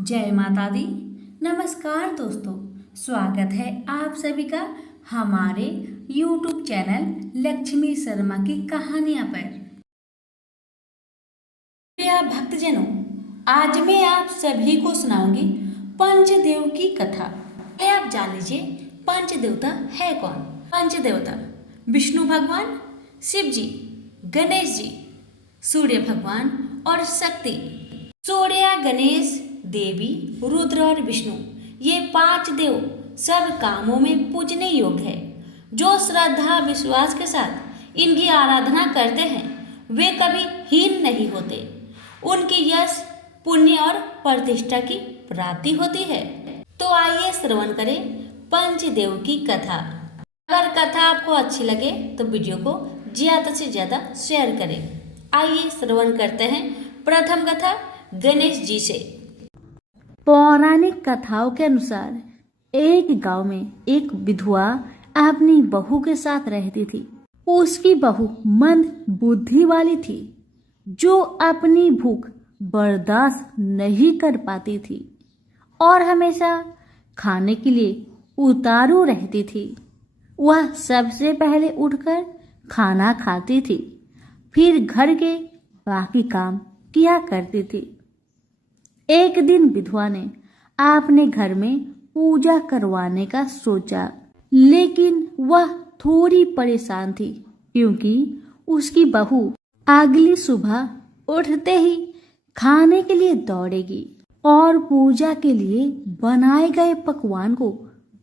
जय माता दी। नमस्कार दोस्तों, स्वागत है आप सभी का हमारे YouTube चैनल लक्ष्मी शर्मा की कहानियां पर। प्रिय भक्तजनों, आज मैं आप सभी को सुनाऊंगी पंचदेव की कथा। आप जान लीजिए पंचदेवता है कौन। पंचदेवता विष्णु भगवान, शिव जी, गणेश जी, सूर्य भगवान और शक्ति। सूर्य, गणेश, देवी, रुद्र और विष्णु, ये 5 देव सब कामों में पूजने योग्य है। जो श्रद्धा विश्वास के साथ इनकी आराधना करते हैं वे कभी हीन नहीं होते। उनकी यश, पुण्य और प्रतिष्ठा की प्राप्ति होती है। तो आइए श्रवण करें पंचदेव की कथा। अगर कथा आपको अच्छी लगे तो वीडियो को ज़्यादा से ज़्यादा शेयर करें। आइए श्रवण करते हैं प्रथम कथा गणेश जी से। पौराणिक कथाओं के अनुसार एक गांव में एक विधवा अपनी बहू के साथ रहती थी। उसकी बहू मंद बुद्धि वाली थी, जो अपनी भूख बर्दाश्त नहीं कर पाती थी और हमेशा खाने के लिए उतारू रहती थी। वह सबसे पहले उठकर खाना खाती थी, फिर घर के बाकी काम किया करती थी। एक दिन विधवा ने अपने घर में पूजा करवाने का सोचा, लेकिन वह थोड़ी परेशान थी क्योंकि उसकी बहू अगली सुबह उठते ही खाने के लिए दौड़ेगी और पूजा के लिए बनाए गए पकवान को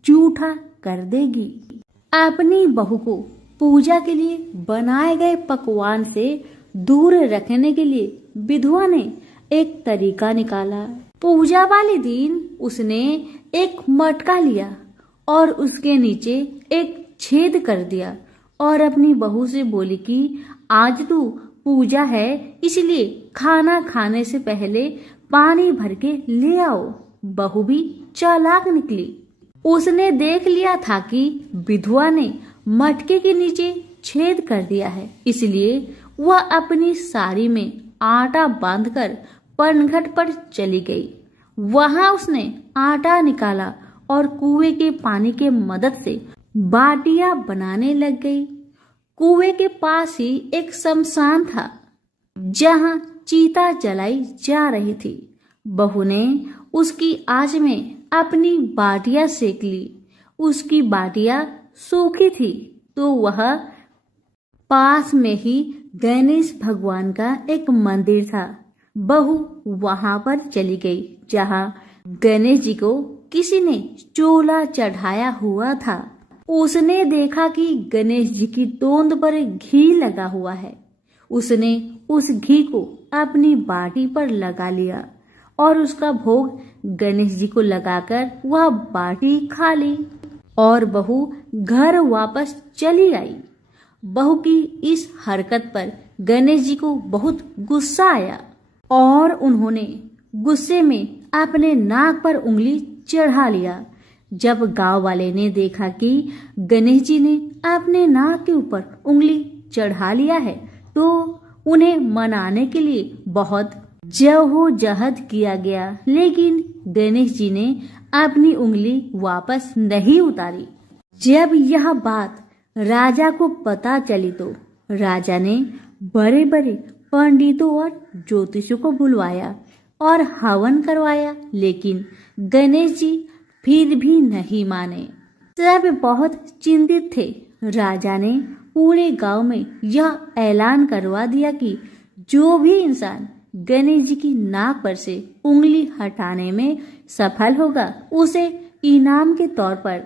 जूठा कर देगी। अपनी बहू को पूजा के लिए बनाए गए पकवान से दूर रखने के लिए विधवा ने एक तरीका निकाला। पूजा वाले दिन उसने एक मटका लिया और उसके नीचे एक छेद कर दिया और अपनी बहू से बोली कि आज तू पूजा है, इसलिए खाना खाने से पहले पानी भर के ले आओ। बहू भी चालाक निकली। उसने देख लिया था कि विधवा ने मटके के नीचे छेद कर दिया है, इसलिए वह अपनी साड़ी में आटा बांधकर पनघट पर चली गई। वहां उसने आटा निकाला और कुएं के पानी के मदद से बाटियां बनाने लग गई। कुएं के पास ही एक शमशान था जहां चीता जलाई जा रही थी। बहू ने उसकी आंच में अपनी बाटियां सेक ली। उसकी बाटियां सूखी थी तो वह पास में ही गणेश भगवान का एक मंदिर था। बहू वहां पर चली गई जहां गणेश जी को किसी ने चोला चढ़ाया हुआ था। उसने देखा कि गणेश जी की तोंद पर घी लगा हुआ है। उसने उस घी को अपनी बाटी पर लगा लिया और उसका भोग गणेश जी को लगाकर वह बाटी खा ली और बहू घर वापस चली आई। बहू की इस हरकत पर गणेश जी को बहुत गुस्सा आया और उन्होंने गुस्से में अपने नाक पर उंगली चढ़ा लिया। जब गांव वाले ने देखा कि गणेश जी ने अपने नाक के ऊपर उंगली चढ़ा लिया है तो उन्हें मनाने के लिए बहुत जद्दोजहद किया गया, लेकिन गणेश जी ने अपनी उंगली वापस नहीं उतारी। जब यह बात राजा को पता चली तो राजा ने बड़े बड़े पंडितों और ज्योतिषों को बुलवाया और हवन करवाया, लेकिन गणेश जी फिर भी नहीं माने। सब बहुत चिंतित थे। राजा ने पूरे गांव में यह ऐलान करवा दिया कि जो भी इंसान गणेश जी की नाक पर से उंगली हटाने में सफल होगा उसे इनाम के तौर पर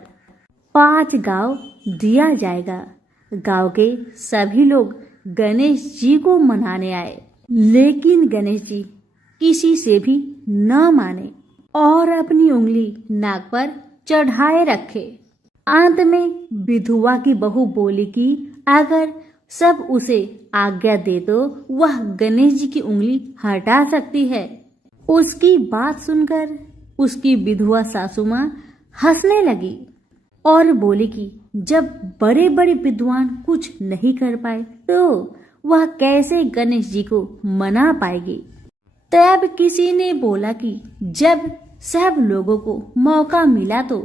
5 गांव दिया जाएगा। गांव के सभी लोग गणेश जी को मनाने आए, लेकिन गणेश जी किसी से भी न माने और अपनी उंगली नाक पर चढ़ाए रखे। अंत में विधवा की बहू बोली कि अगर सब उसे आज्ञा दे तो वह गणेश जी की उंगली हटा सकती है। उसकी बात सुनकर उसकी विधवा सासू माँ हंसने लगी और बोली कि जब बड़े बड़े विद्वान कुछ नहीं कर पाए तो वह कैसे गणेश जी को मना पाएगी। तब किसी ने बोला कि जब सब लोगों को मौका मिला तो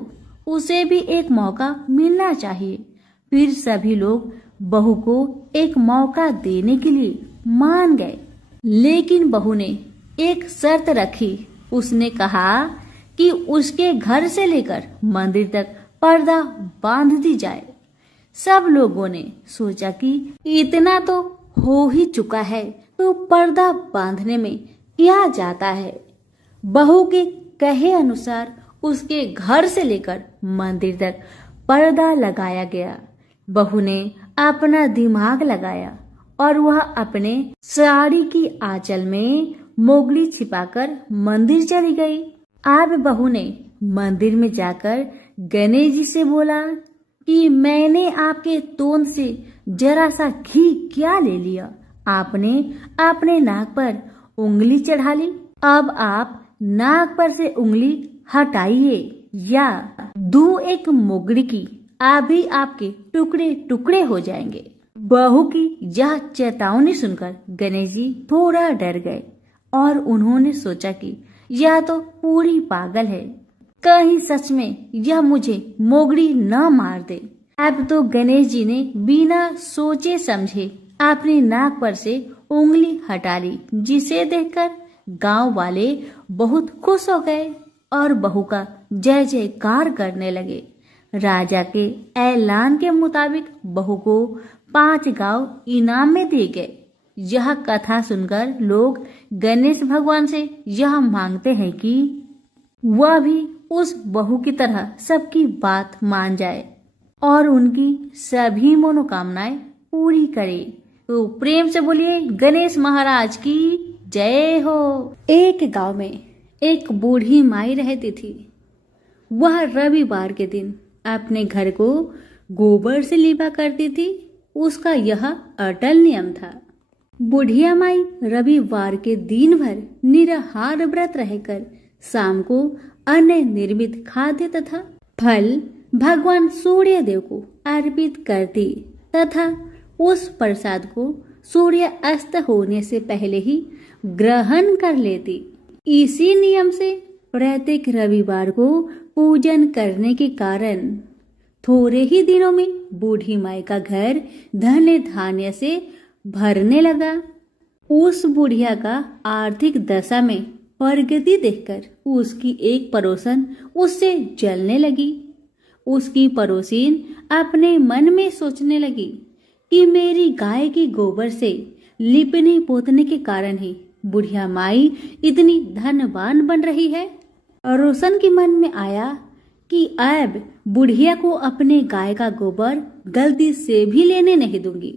उसे भी एक मौका मिलना चाहिए। फिर सभी लोग बहू को एक मौका देने के लिए मान गए। लेकिन बहू ने एक शर्त रखी। उसने कहा कि उसके घर से लेकर मंदिर तक पर्दा बांध दी जाए। सब लोगों ने सोचा कि इतना तो हो ही चुका है, तो पर्दा बांधने में क्या जाता है। बहू के कहे अनुसार उसके घर से लेकर मंदिर तक पर्दा लगाया गया। बहू ने अपना दिमाग लगाया और वह अपने साड़ी की आंचल में मोगली छिपाकर मंदिर चली गई। अब बहू ने मंदिर में जाकर गणेश जी से बोला कि मैंने आपके तोंद से जरा सा घी क्या ले लिया, आपने अपने नाक पर उंगली चढ़ा ली। अब आप नाक पर से उंगली हटाइए या दो एक मोगड़ी की, अभी आपके टुकड़े टुकड़े हो जाएंगे। बहू की यह चेतावनी सुनकर गणेश जी थोड़ा डर गए और उन्होंने सोचा कि यह तो पूरी पागल है, कहीं सच में यह मुझे मोगड़ी न मार दे। अब तो गणेश जी ने बिना सोचे समझे अपनी नाक पर से उंगली हटा ली, जिसे देखकर गांव वाले बहुत खुश हो गए और बहू का जय जयकार करने लगे। राजा के ऐलान के मुताबिक बहू को 5 गांव इनाम में दिए गए। यह कथा सुनकर लोग गणेश भगवान से यह मांगते हैं कि वह भी उस बहू की तरह सबकी बात मान जाए और उनकी सभी मनोकामनाएं पूरी करे। तो प्रेम से बोलिए गणेश महाराज की जय हो। एक गांव में एक बूढ़ी माई रहती थी। वह रविवार के दिन अपने घर को गोबर से लीपा करती थी। उसका यह अटल नियम था। बुढ़िया माई रविवार के दिन भर निराहार व्रत रहकर शाम को अन्न निर्मित खाद्य तथा फल भगवान सूर्य देव को अर्पित करती तथा उस प्रसाद को सूर्य अस्त होने से पहले ही ग्रहण कर लेती। इसी नियम से प्रत्येक रविवार को पूजन करने के कारण थोड़े ही दिनों में बूढ़ी माई का घर धन धान्य से भरने लगा। उस बुढ़िया का आर्थिक दशा में प्रगति देखकर उसकी एक पड़ोसन उससे जलने लगी। उसकी पड़ोसिन अपने मन में सोचने लगी कि मेरी गाय की गोबर से लिपने पोतने के कारण ही बुढ़िया माई इतनी धनवान बन रही है। रोशन के मन में आया कि अब बुढ़िया को अपने गाय का गोबर गलती से भी लेने नहीं दूंगी।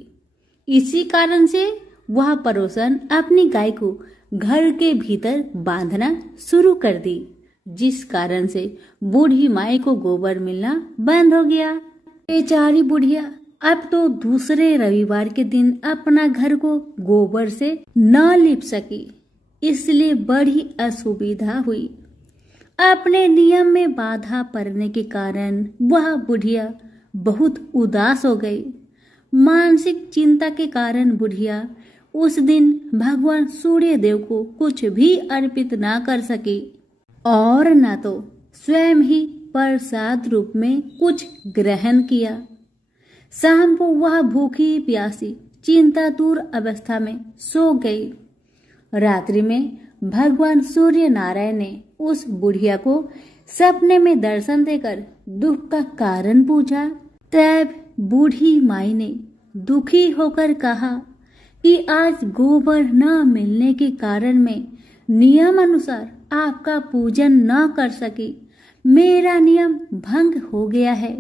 इसी कारण से वह पड़ोसन अपनी गाय को घर के भीतर बांधना शुरू कर दी, जिस कारण से बूढ़ी माई को गोबर मिलना बंद हो गया। बेचारी बुढ़िया अब तो दूसरे रविवार के दिन अपना घर को गोबर से न लिप सकी, इसलिए बड़ी असुविधा हुई। अपने नियम में बाधा पड़ने के कारण वह बुढ़िया बहुत उदास हो गई। मानसिक चिंता के कारण बुढ़िया उस दिन भगवान सूर्य देव को कुछ भी अर्पित ना कर सकी और न तो स्वयं ही प्रसाद रूप में कुछ ग्रहण किया। शाम को वह भूखी प्यासी चिंतातुर अवस्था में सो गई। रात्रि में भगवान सूर्य नारायण ने उस बुढ़िया को सपने में दर्शन देकर दुख का कारण पूछा। तब बूढ़ी माई ने दुखी होकर कहा कि आज गोबर न मिलने के कारण मैं नियम अनुसार आपका पूजन न कर सकी। मेरा नियम भंग हो गया है।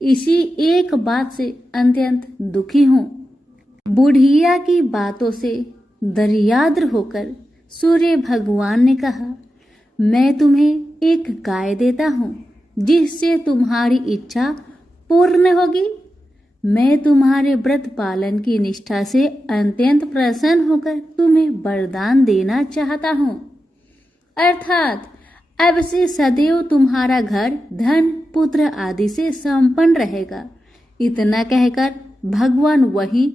इसी एक बात से अत्यंत दुखी हूँ। बुढ़िया की बातों से दरियाद्र होकर सूर्य भगवान ने कहा, मैं तुम्हें एक गाय देता हूँ जिससे तुम्हारी इच्छा पूर्ण होगी। मैं तुम्हारे व्रत पालन की निष्ठा से अत्यंत प्रसन्न होकर तुम्हें वरदान देना चाहता हूँ, अर्थात अब से सदैव तुम्हारा घर धन पुत्र आदि से संपन्न रहेगा। इतना कहकर भगवान वहीं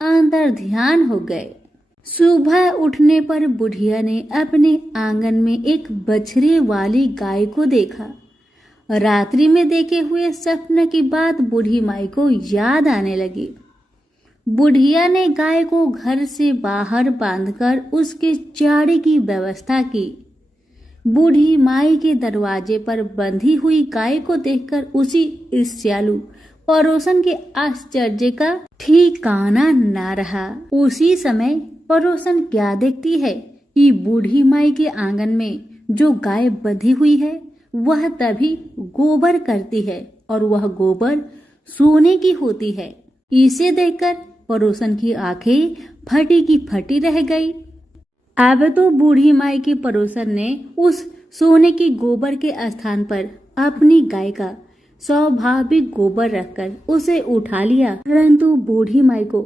अंतर ध्यान हो गए। सुबह उठने पर बुढ़िया ने अपने आंगन में एक बछड़े वाली गाय को देखा। रात्रि में देखे हुए सपने की बात बूढ़ी माई को याद आने लगी। बुढ़िया ने गाय को घर से बाहर बांधकर उसके चारे की व्यवस्था की। बूढ़ी माई के दरवाजे पर बंधी हुई गाय को देखकर उसी ईर्ष्यालु पड़ोसन के आश्चर्य का ठिकाना न रहा। उसी समय पड़ोसन क्या देखती है कि बूढ़ी माई के आंगन में जो गाय बंधी हुई है वह तभी गोबर करती है और वह गोबर सोने की होती है। इसे देखकर पड़ोसन की आंखें फटी की फटी रह गई। अब तो बूढ़ी माई के पड़ोसन ने उस सोने की गोबर के स्थान पर अपनी गाय का स्वाभाविक गोबर रखकर उसे उठा लिया, परंतु बूढ़ी माई को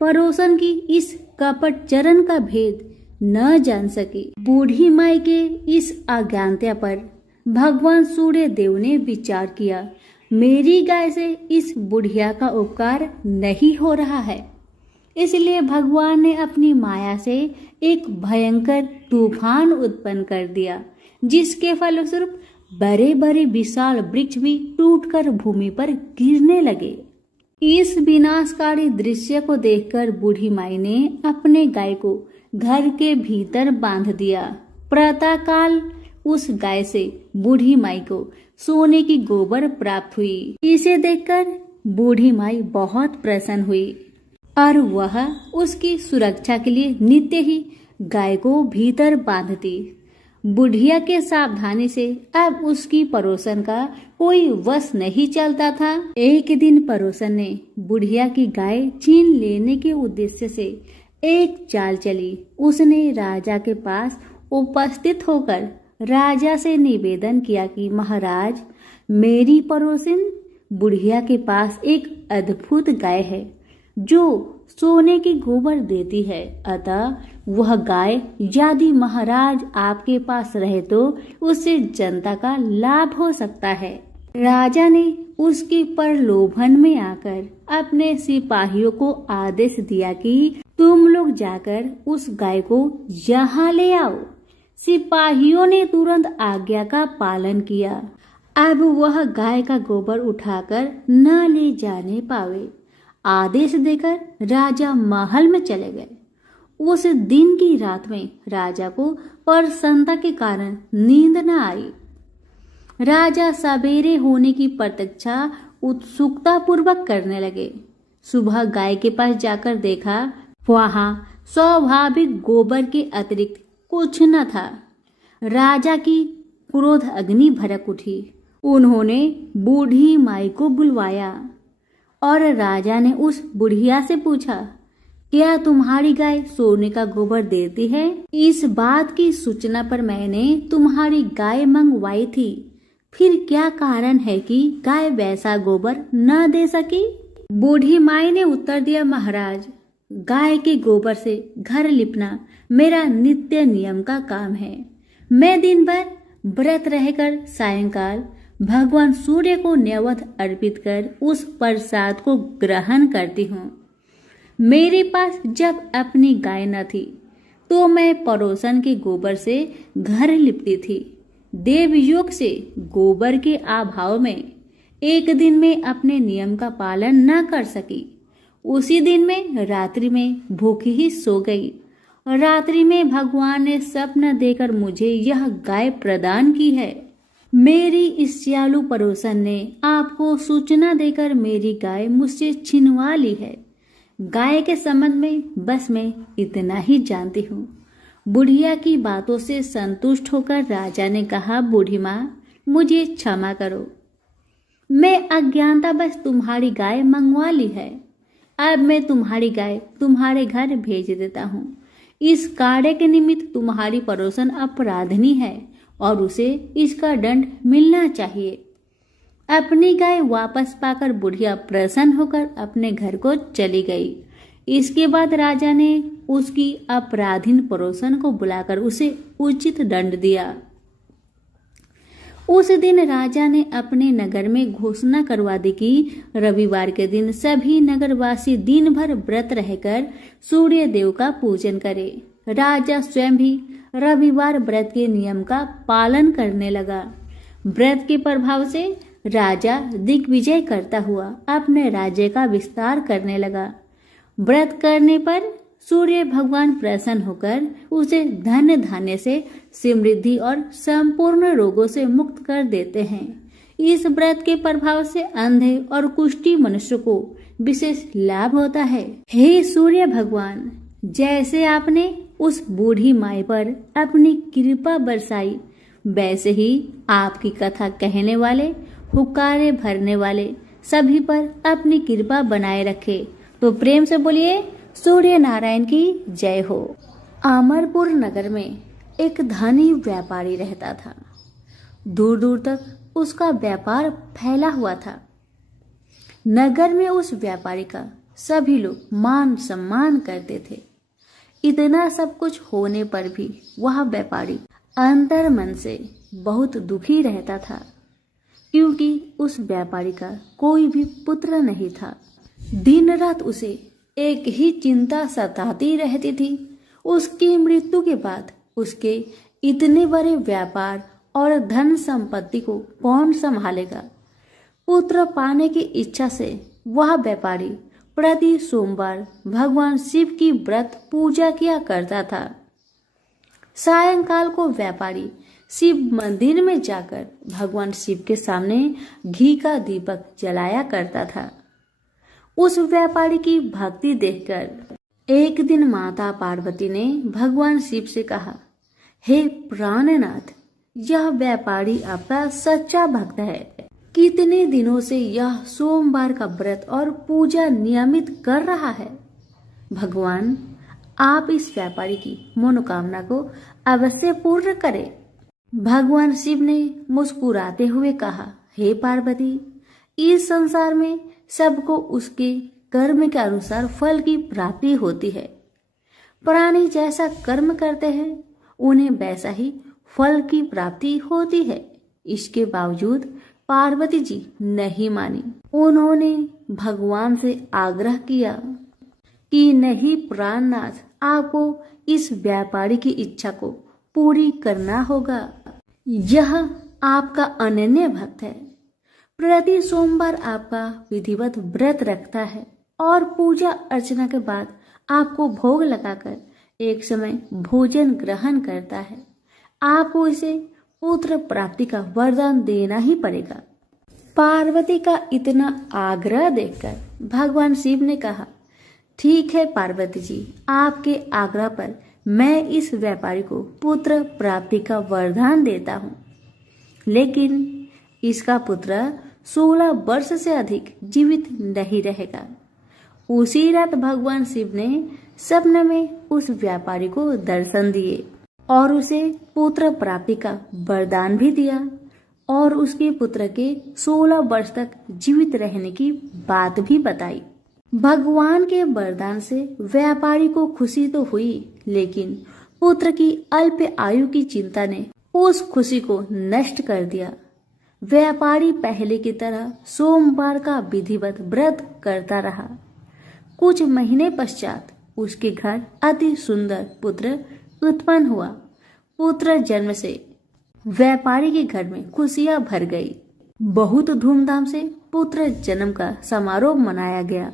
पड़ोसन की इस कपट चरण का भेद न जान सकी। बूढ़ी माई के इस अज्ञानता पर भगवान सूर्य देव ने विचार किया, मेरी गाय से इस बुढ़िया का उपकार नहीं हो रहा है। इसलिए भगवान ने अपनी माया से एक भयंकर तूफान उत्पन्न कर दिया, जिसके फलस्वरूप बड़े बड़े विशाल वृक्ष भी टूटकर भूमि पर गिरने लगे। इस विनाशकारी दृश्य को देखकर बूढ़ी माई ने अपने गाय को घर के भीतर बांध दिया। प्रातःकाल उस गाय से बूढ़ी माई को सोने की गोबर प्राप्त हुई। इसे देखकर बूढ़ी माई बहुत प्रसन्न हुई और वह उसकी सुरक्षा के लिए नित्य ही गाय को भीतर बांधती। बुढ़िया के सावधानी से अब उसकी पड़ोसन का कोई वश नहीं चलता था। एक दिन पड़ोसन ने बुढ़िया की गाय छीन लेने के उद्देश्य से एक चाल चली। उसने राजा के पास उपस्थित होकर राजा से निवेदन किया कि महाराज, मेरी पड़ोसिन बुढ़िया के पास एक अद्भुत गाय है जो सोने की गोबर देती है, अतः वह गाय यदि महाराज आपके पास रहे तो उससे जनता का लाभ हो सकता है। राजा ने उसके प्रलोभन में आकर अपने सिपाहियों को आदेश दिया कि तुम लोग जाकर उस गाय को यहाँ ले आओ। सिपाहियों ने तुरंत आज्ञा का पालन किया। अब वह गाय का गोबर उठाकर न ले जाने पावे। आदेश देकर राजा महल में चले गए। उस दिन की रात में राजा को प्रसन्नता के कारण नींद न आई। राजा सवेरे होने की प्रतीक्षा उत्सुकता पूर्वक करने लगे। सुबह गाय के पास जाकर देखा, वहां स्वाभाविक गोबर के अतिरिक्त कुछ न था। राजा की क्रोध अग्नि भड़क उठी। उन्होंने बूढ़ी माई को बुलवाया और राजा ने उस बुढ़िया से पूछा, क्या तुम्हारी गाय सोने का गोबर देती है? इस बात की सूचना पर मैंने तुम्हारी गाय मंगवाई थी, फिर क्या कारण है कि गाय वैसा गोबर न दे सकी? बूढ़ी माई ने उत्तर दिया, महाराज, गाय के गोबर से घर लिपना मेरा नित्य नियम का काम है। मैं दिन भर व्रत रहकर सायंकाल भगवान सूर्य को नैवेद्य अर्पित कर उस प्रसाद को ग्रहण करती हूँ। मेरे पास जब अपनी गाय न थी तो मैं पड़ोसन के गोबर से घर लिपती थी। देवयोग से गोबर के अभाव में एक दिन में अपने नियम का पालन न कर सकी। उसी दिन में रात्रि में भूखी ही सो गई। रात्रि में भगवान ने स्वप्न देकर मुझे यह गाय प्रदान की है। मेरी ईर्ष्यालु पड़ोसन ने आपको सूचना देकर मेरी गाय मुझसे छिनवा ली है। गाय के संबंध में बस मैं इतना ही जानती हूँ। बुढ़िया की बातों से संतुष्ट होकर राजा ने कहा, बूढ़ी माँ, मुझे क्षमा करो, मैं अज्ञानता बस तुम्हारी गाय मंगवा ली है। अब मैं तुम्हारी गाय तुम्हारे घर भेज देता हूँ। इस कार्य के निमित्त तुम्हारी पड़ोसन अपराधिनी है और उसे इसका दंड मिलना चाहिए। अपनी गाय वापस पाकर बुढ़िया प्रसन्न होकर अपने घर को चली गई। इसके बाद राजा ने उसकी अपराधीन पड़ोसन को बुलाकर उसे उचित दंड दिया। उस दिन राजा ने अपने नगर में घोषणा करवा दी कि रविवार के दिन सभी नगरवासी दिन भर व्रत रहकर सूर्य देव का पूजन करें। राजा स्वयं भी रविवार व्रत के नियम का पालन करने लगा। व्रत के प्रभाव से राजा दिग्विजय करता हुआ अपने राज्य का विस्तार करने लगा। व्रत करने पर सूर्य भगवान प्रसन्न होकर उसे धन धान्य से, समृद्धि और संपूर्ण रोगों से मुक्त कर देते हैं। इस व्रत के प्रभाव से अंधे और कुष्ठी मनुष्य को विशेष लाभ होता है। हे सूर्य भगवान, जैसे आपने उस बूढ़ी माई पर अपनी कृपा बरसाई, वैसे ही आपकी कथा कहने वाले, हुक्कारे भरने वाले सभी पर अपनी कृपा बनाए रखे। तो प्रेम से बोलिए सूर्य नारायण की जय हो। अमरपुर नगर में एक धनी व्यापारी रहता था। दूर दूर तक उसका व्यापार फैला हुआ था। नगर में उस व्यापारी का सभी लोग मान सम्मान करते थे। इतना सब कुछ होने पर भी वह व्यापारी अंतर मन से बहुत दुखी रहता था, क्योंकि उस व्यापारी का कोई भी पुत्र नहीं था। दिन रात उसे एक ही चिंता सताती रहती थी, उसकी मृत्यु के बाद उसके इतने बड़े व्यापार और धन संपत्ति को कौन संभालेगा। पुत्र पाने की इच्छा से वह व्यापारी प्रति सोमवार भगवान शिव की व्रत पूजा किया करता था। सायंकाल को व्यापारी शिव मंदिर में जाकर भगवान शिव के सामने घी का दीपक जलाया करता था। उस व्यापारी की भक्ति देखकर एक दिन माता पार्वती ने भगवान शिव से कहा, हे प्राणनाथ, यह व्यापारी आपका सच्चा भक्त है। कितने दिनों से यह सोमवार का व्रत और पूजा नियमित कर रहा है। भगवान, आप इस व्यापारी की मनोकामना को अवश्य पूर्ण करें। भगवान शिव ने मुस्कुराते हुए कहा, हे पार्वती, इस संसार में सबको उसके कर्म के अनुसार फल की प्राप्ति होती है। प्राणी जैसा कर्म करते हैं उन्हें वैसा ही फल की प्राप्ति होती है। इसके बावजूद पार्वती जी नहीं मानी। उन्होंने भगवान से आग्रह किया कि नहीं प्राणनाथ, आपको इस व्यापारी की इच्छा को पूरी करना होगा। यह आपका अनन्य भक्त है, प्रति सोमवार आपका विधिवत व्रत रखता है और पूजा अर्चना के बाद आपको भोग लगाकर एक समय भोजन ग्रहण करता है। आपको इसे पुत्र प्राप्ति का वरदान देना ही पड़ेगा। पार्वती का इतना आग्रह देखकर भगवान शिव ने कहा, ठीक है पार्वती जी, आपके आग्रह पर मैं इस व्यापारी को पुत्र प्राप्ति का वरदान देता हूँ, लेकिन इसका पुत्र 16 वर्ष से अधिक जीवित नहीं रहेगा। उसी रात भगवान शिव ने स्वप्न में उस व्यापारी को दर्शन दिए और उसे पुत्र प्राप्ति का वरदान भी दिया और उसके पुत्र के 16 वर्ष तक जीवित रहने की बात भी बताई। भगवान के वरदान से व्यापारी को खुशी तो हुई, लेकिन पुत्र की अल्प आयु की चिंता ने उस खुशी को नष्ट कर दिया। व्यापारी पहले की तरह सोमवार का विधिवत व्रत करता रहा। कुछ महीने पश्चात उसके घर अति सुंदर पुत्र उत्पन्न हुआ। पुत्र जन्म से व्यापारी के घर में खुशियां भर गई। बहुत धूमधाम से पुत्र जन्म का समारोह मनाया गया।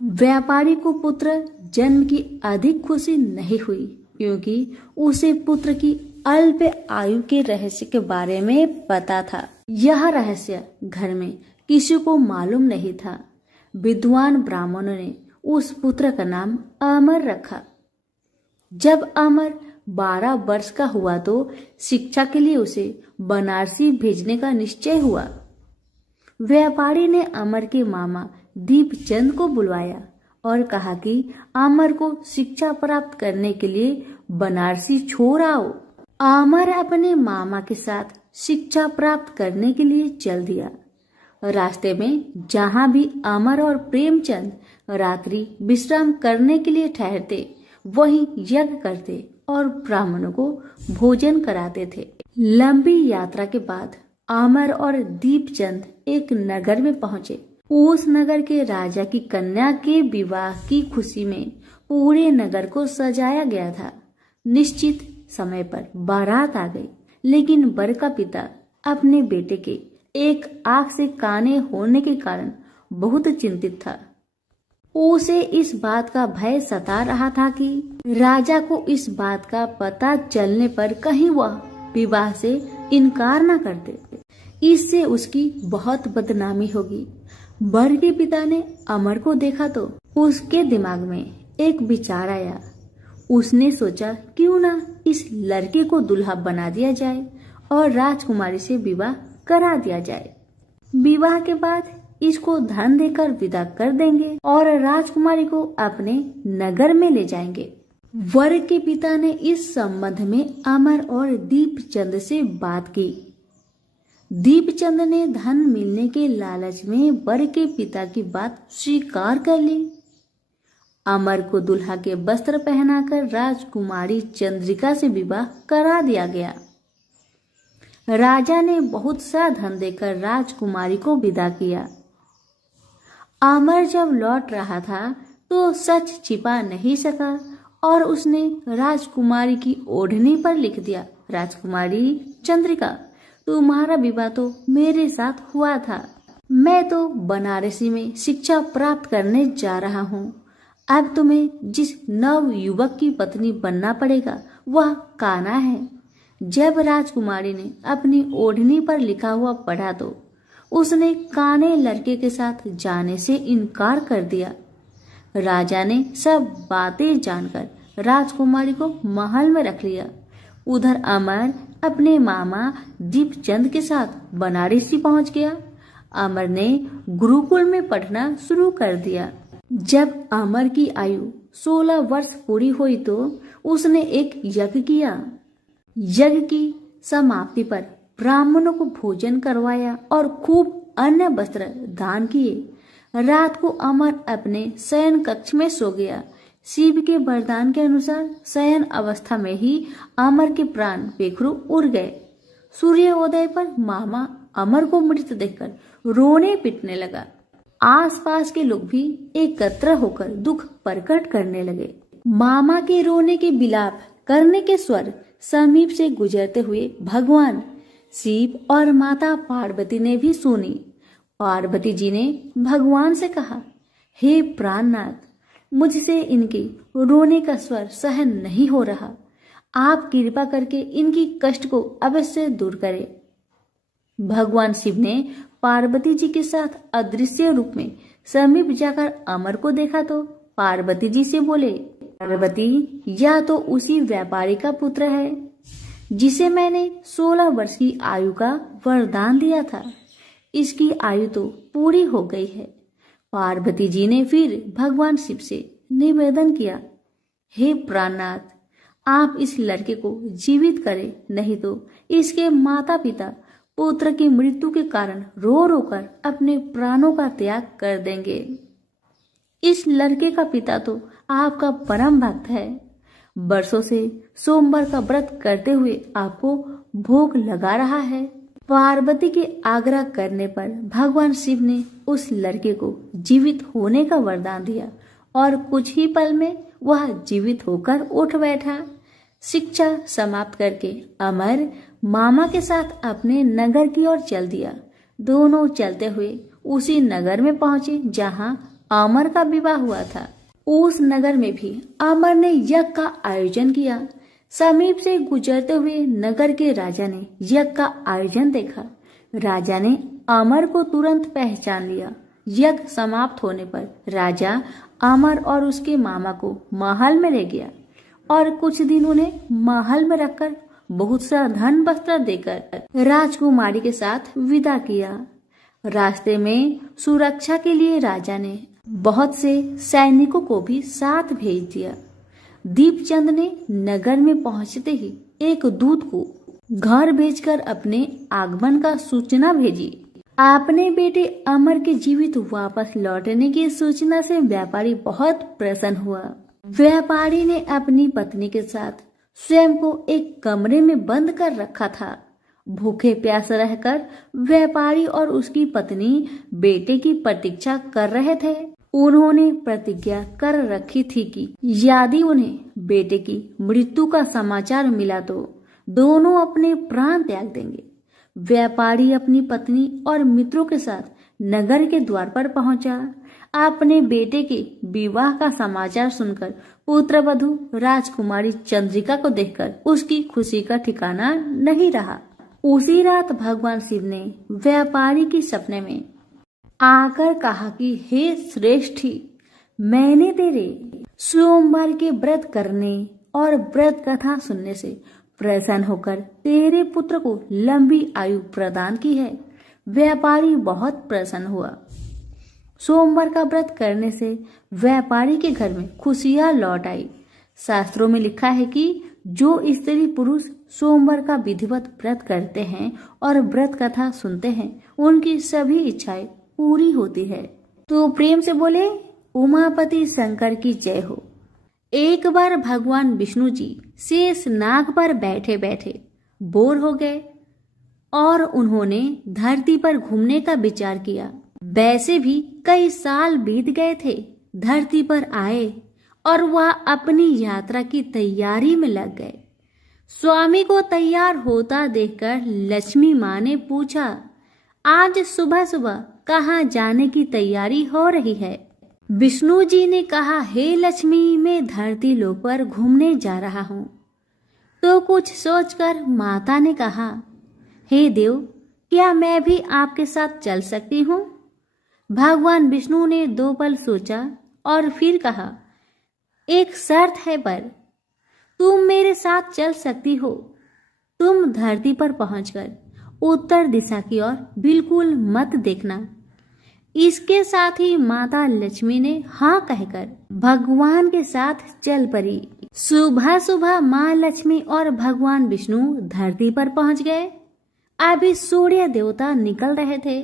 व्यापारी को पुत्र जन्म की अधिक खुशी नहीं हुई, क्योंकि उसे पुत्र की अल्प आयु के रहस्य के बारे में पता था। यह रहस्य घर में किसी को मालूम नहीं था। विद्वान ब्राह्मणों ने उस पुत्र का नाम अमर रखा। जब अमर 12 वर्ष का हुआ तो शिक्षा के लिए उसे बनारसी भेजने का निश्चय हुआ। व्यापारी ने अमर के मामा दीपचंद को बुलवाया और कहा कि अमर को शिक्षा प्राप्त करने के लिए बनारसी छोड़ आओ। अमर अपने मामा के साथ शिक्षा प्राप्त करने के लिए चल दिया। रास्ते में जहां भी अमर और प्रेमचंद रात्रि विश्राम करने के लिए ठहरते, वहीं यज्ञ करते और ब्राह्मणों को भोजन कराते थे। लंबी यात्रा के बाद अमर और दीपचंद एक नगर में पहुंचे। उस नगर के राजा की कन्या के विवाह की खुशी में पूरे नगर को सजाया गया था। निश्चित समय पर बारात आ गई, लेकिन वर का पिता अपने बेटे के एक आंख से काने होने के कारण बहुत चिंतित था। उसे इस बात का भय सता रहा था कि राजा को इस बात का पता चलने पर कहीं वह विवाह से इनकार न कर दे, इससे उसकी बहुत बदनामी होगी। वर के पिता ने अमर को देखा तो उसके दिमाग में एक विचार आया। उसने सोचा क्यों ना इस लड़के को दुल्हा बना दिया जाए और राजकुमारी से विवाह करा दिया जाए। विवाह के बाद इसको धन देकर विदा कर देंगे और राजकुमारी को अपने नगर में ले जाएंगे। वर के पिता ने इस संबंध में अमर और दीपचंद से बात की। दीपचंद ने धन मिलने के लालच में वर के पिता की बात स्वीकार कर ली। अमर को दुल्हा के वस्त्र पहनाकर राजकुमारी चंद्रिका से विवाह करा दिया गया। राजा ने बहुत सा धन देकर राजकुमारी को विदा किया। अमर जब लौट रहा था तो सच छिपा नहीं सका और उसने राजकुमारी की ओढ़नी पर लिख दिया, राजकुमारी चंद्रिका, तुम्हारा विवाह तो मेरे साथ हुआ था। मैं तो बनारसी में शिक्षा प्राप्त करने जा रहा हूँ। अब तुम्हें जिस नव युवक की पत्नी बनना पड़ेगा वह कान्हा है। जब राजकुमारी ने अपनी ओढ़नी पर लिखा हुआ पढ़ा तो उसने काने लड़के के साथ जाने से इनकार कर दिया। राजा ने सब बातें जानकर राजकुमारी को महल में रख लिया। उधर अमर अपने मामा दीपचंद के साथ बनारसी पहुंच गया। अमर ने गुरुकुल में पढ़ना शुरू कर दिया। जब अमर की आयु 16 वर्ष पूरी हुई तो उसने एक यज्ञ किया। यज्ञ की समाप्ति पर ब्राह्मणों को भोजन करवाया और खूब अन्न वस्त्र दान किए। रात को अमर अपने शयन कक्ष में सो गया। शिव के वरदान के अनुसार शयन अवस्था में ही अमर के प्राण बेखरू उड़ गए। सूर्योदय पर मामा अमर को मृत देखकर रोने पिटने लगा। आसपास के लोग भी एकत्र होकर दुख प्रकट करने लगे। मामा के रोने के विलाप करने के स्वर समीप से गुजरते हुए भगवान शिव और माता पार्वती ने भी सुनी। पार्वती जी ने भगवान से कहा, हे प्राणनाथ, मुझसे इनके रोने का स्वर सहन नहीं हो रहा। आप कृपा करके इनकी कष्ट को अवश्य दूर करें। भगवान शिव ने पार्वती जी के साथ अदृश्य रूप में समीप जाकर अमर को देखा तो पार्वती जी से बोले, पार्वती, यह तो उसी व्यापारी का पुत्र है जिसे मैंने 16 वर्ष की आयु का वरदान दिया था। इसकी आयु तो पूरी हो गई है। पार्वती जी ने फिर भगवान शिव से निवेदन किया, हे प्राणनाथ, आप इस लड़के को जीवित करें, नहीं तो इसके माता पिता पुत्र की मृत्यु के कारण रो रो कर अपने प्राणों का त्याग कर देंगे। इस लड़के का पिता तो आपका परम भक्त है। वर्षों से सोमवार का व्रत करते हुए आपको भोग लगा रहा है। पार्वती के आग्रह करने पर भगवान शिव ने उस लड़के को जीवित होने का वरदान दिया और कुछ ही पल में वह जीवित होकर उठ बैठा। शिक्षा समाप्त करके अमर मामा के साथ अपने नगर की ओर चल दिया। दोनों चलते हुए उसी नगर में पहुंचे जहां अमर का विवाह हुआ था। उस नगर में भी अमर ने यज्ञ का आयोजन किया। समीप से गुजरते हुए नगर के राजा ने यज्ञ का आयोजन देखा। राजा ने अमर को तुरंत पहचान लिया। यज्ञ समाप्त होने पर राजा अमर और उसके मामा को महल में ले गया और कुछ दिन उन्हें महल में रखकर बहुत सा धन वस्त्र देकर राजकुमारी के साथ विदा किया। रास्ते में सुरक्षा के लिए राजा ने बहुत से सैनिकों को भी साथ भेज दिया। दीपचंद ने नगर में पहुंचते ही एक दूत को घर भेजकर अपने आगमन का सूचना भेजी। अपने बेटे अमर के जीवित वापस लौटने की सूचना से व्यापारी बहुत प्रसन्न हुआ। व्यापारी ने अपनी पत्नी के साथ स्वयं को एक कमरे में बंद कर रखा था। भूखे प्यासे रहकर व्यापारी और उसकी पत्नी बेटे की प्रतीक्षा कर रहे थे। उन्होंने प्रतिज्ञा कर रखी थी कि यदि उन्हें बेटे की मृत्यु का समाचार मिला तो दोनों अपने प्राण त्याग देंगे। व्यापारी अपनी पत्नी और मित्रों के साथ नगर के द्वार पर पहुंचा। अपने बेटे के विवाह का समाचार सुनकर पुत्रवधू राजकुमारी चंद्रिका को देखकर उसकी खुशी का ठिकाना नहीं रहा। उसी रात भगवान शिव ने व्यापारी के सपने में आकर कहा कि हे श्रेष्ठी, मैंने तेरे सोमवार के व्रत करने और व्रत कथा सुनने से प्रसन्न होकर तेरे पुत्र को लंबी आयु प्रदान की है। व्यापारी बहुत प्रसन्न हुआ। सोमवार का व्रत करने से व्यापारी के घर में खुशियां लौट आई। शास्त्रों में लिखा है कि जो स्त्री पुरुष सोमवार का विधिवत व्रत करते हैं और व्रत कथा सुनते हैं, उनकी सभी इच्छाएं पूरी होती है। तो प्रेम से बोले उमापति शंकर की जय हो। एक बार भगवान विष्णु जी शेष नाग पर बैठे बैठे बोर हो गए और उन्होंने धरती पर घूमने का विचार किया। वैसे भी कई साल बीत गए थे। धरती पर आए और वह अपनी यात्रा की तैयारी में लग गए। स्वामी को तैयार होता देखकर लक्ष्मी माँ ने पूछा, आज सुबह सुबह कहाँ जाने की तैयारी हो रही है? विष्णु जी ने कहा, हे लक्ष्मी, मैं धरती लोक पर घूमने जा रहा हूँ। तो कुछ सोचकर माता ने कहा, हे देव, क्या मैं भी आपके साथ चल सकती हूँ? भगवान विष्णु ने 2 पल सोचा और फिर कहा, एक शर्त है, पर तुम मेरे साथ चल सकती हो। तुम धरती पर पहुंचकर उत्तर दिशा की ओर बिल्कुल मत देखना। इसके साथ ही माता लक्ष्मी ने हाँ कहकर भगवान के साथ चल पड़ी। सुबह सुबह माँ लक्ष्मी और भगवान विष्णु धरती पर पहुंच गए। अभी सूर्य देवता निकल रहे थे।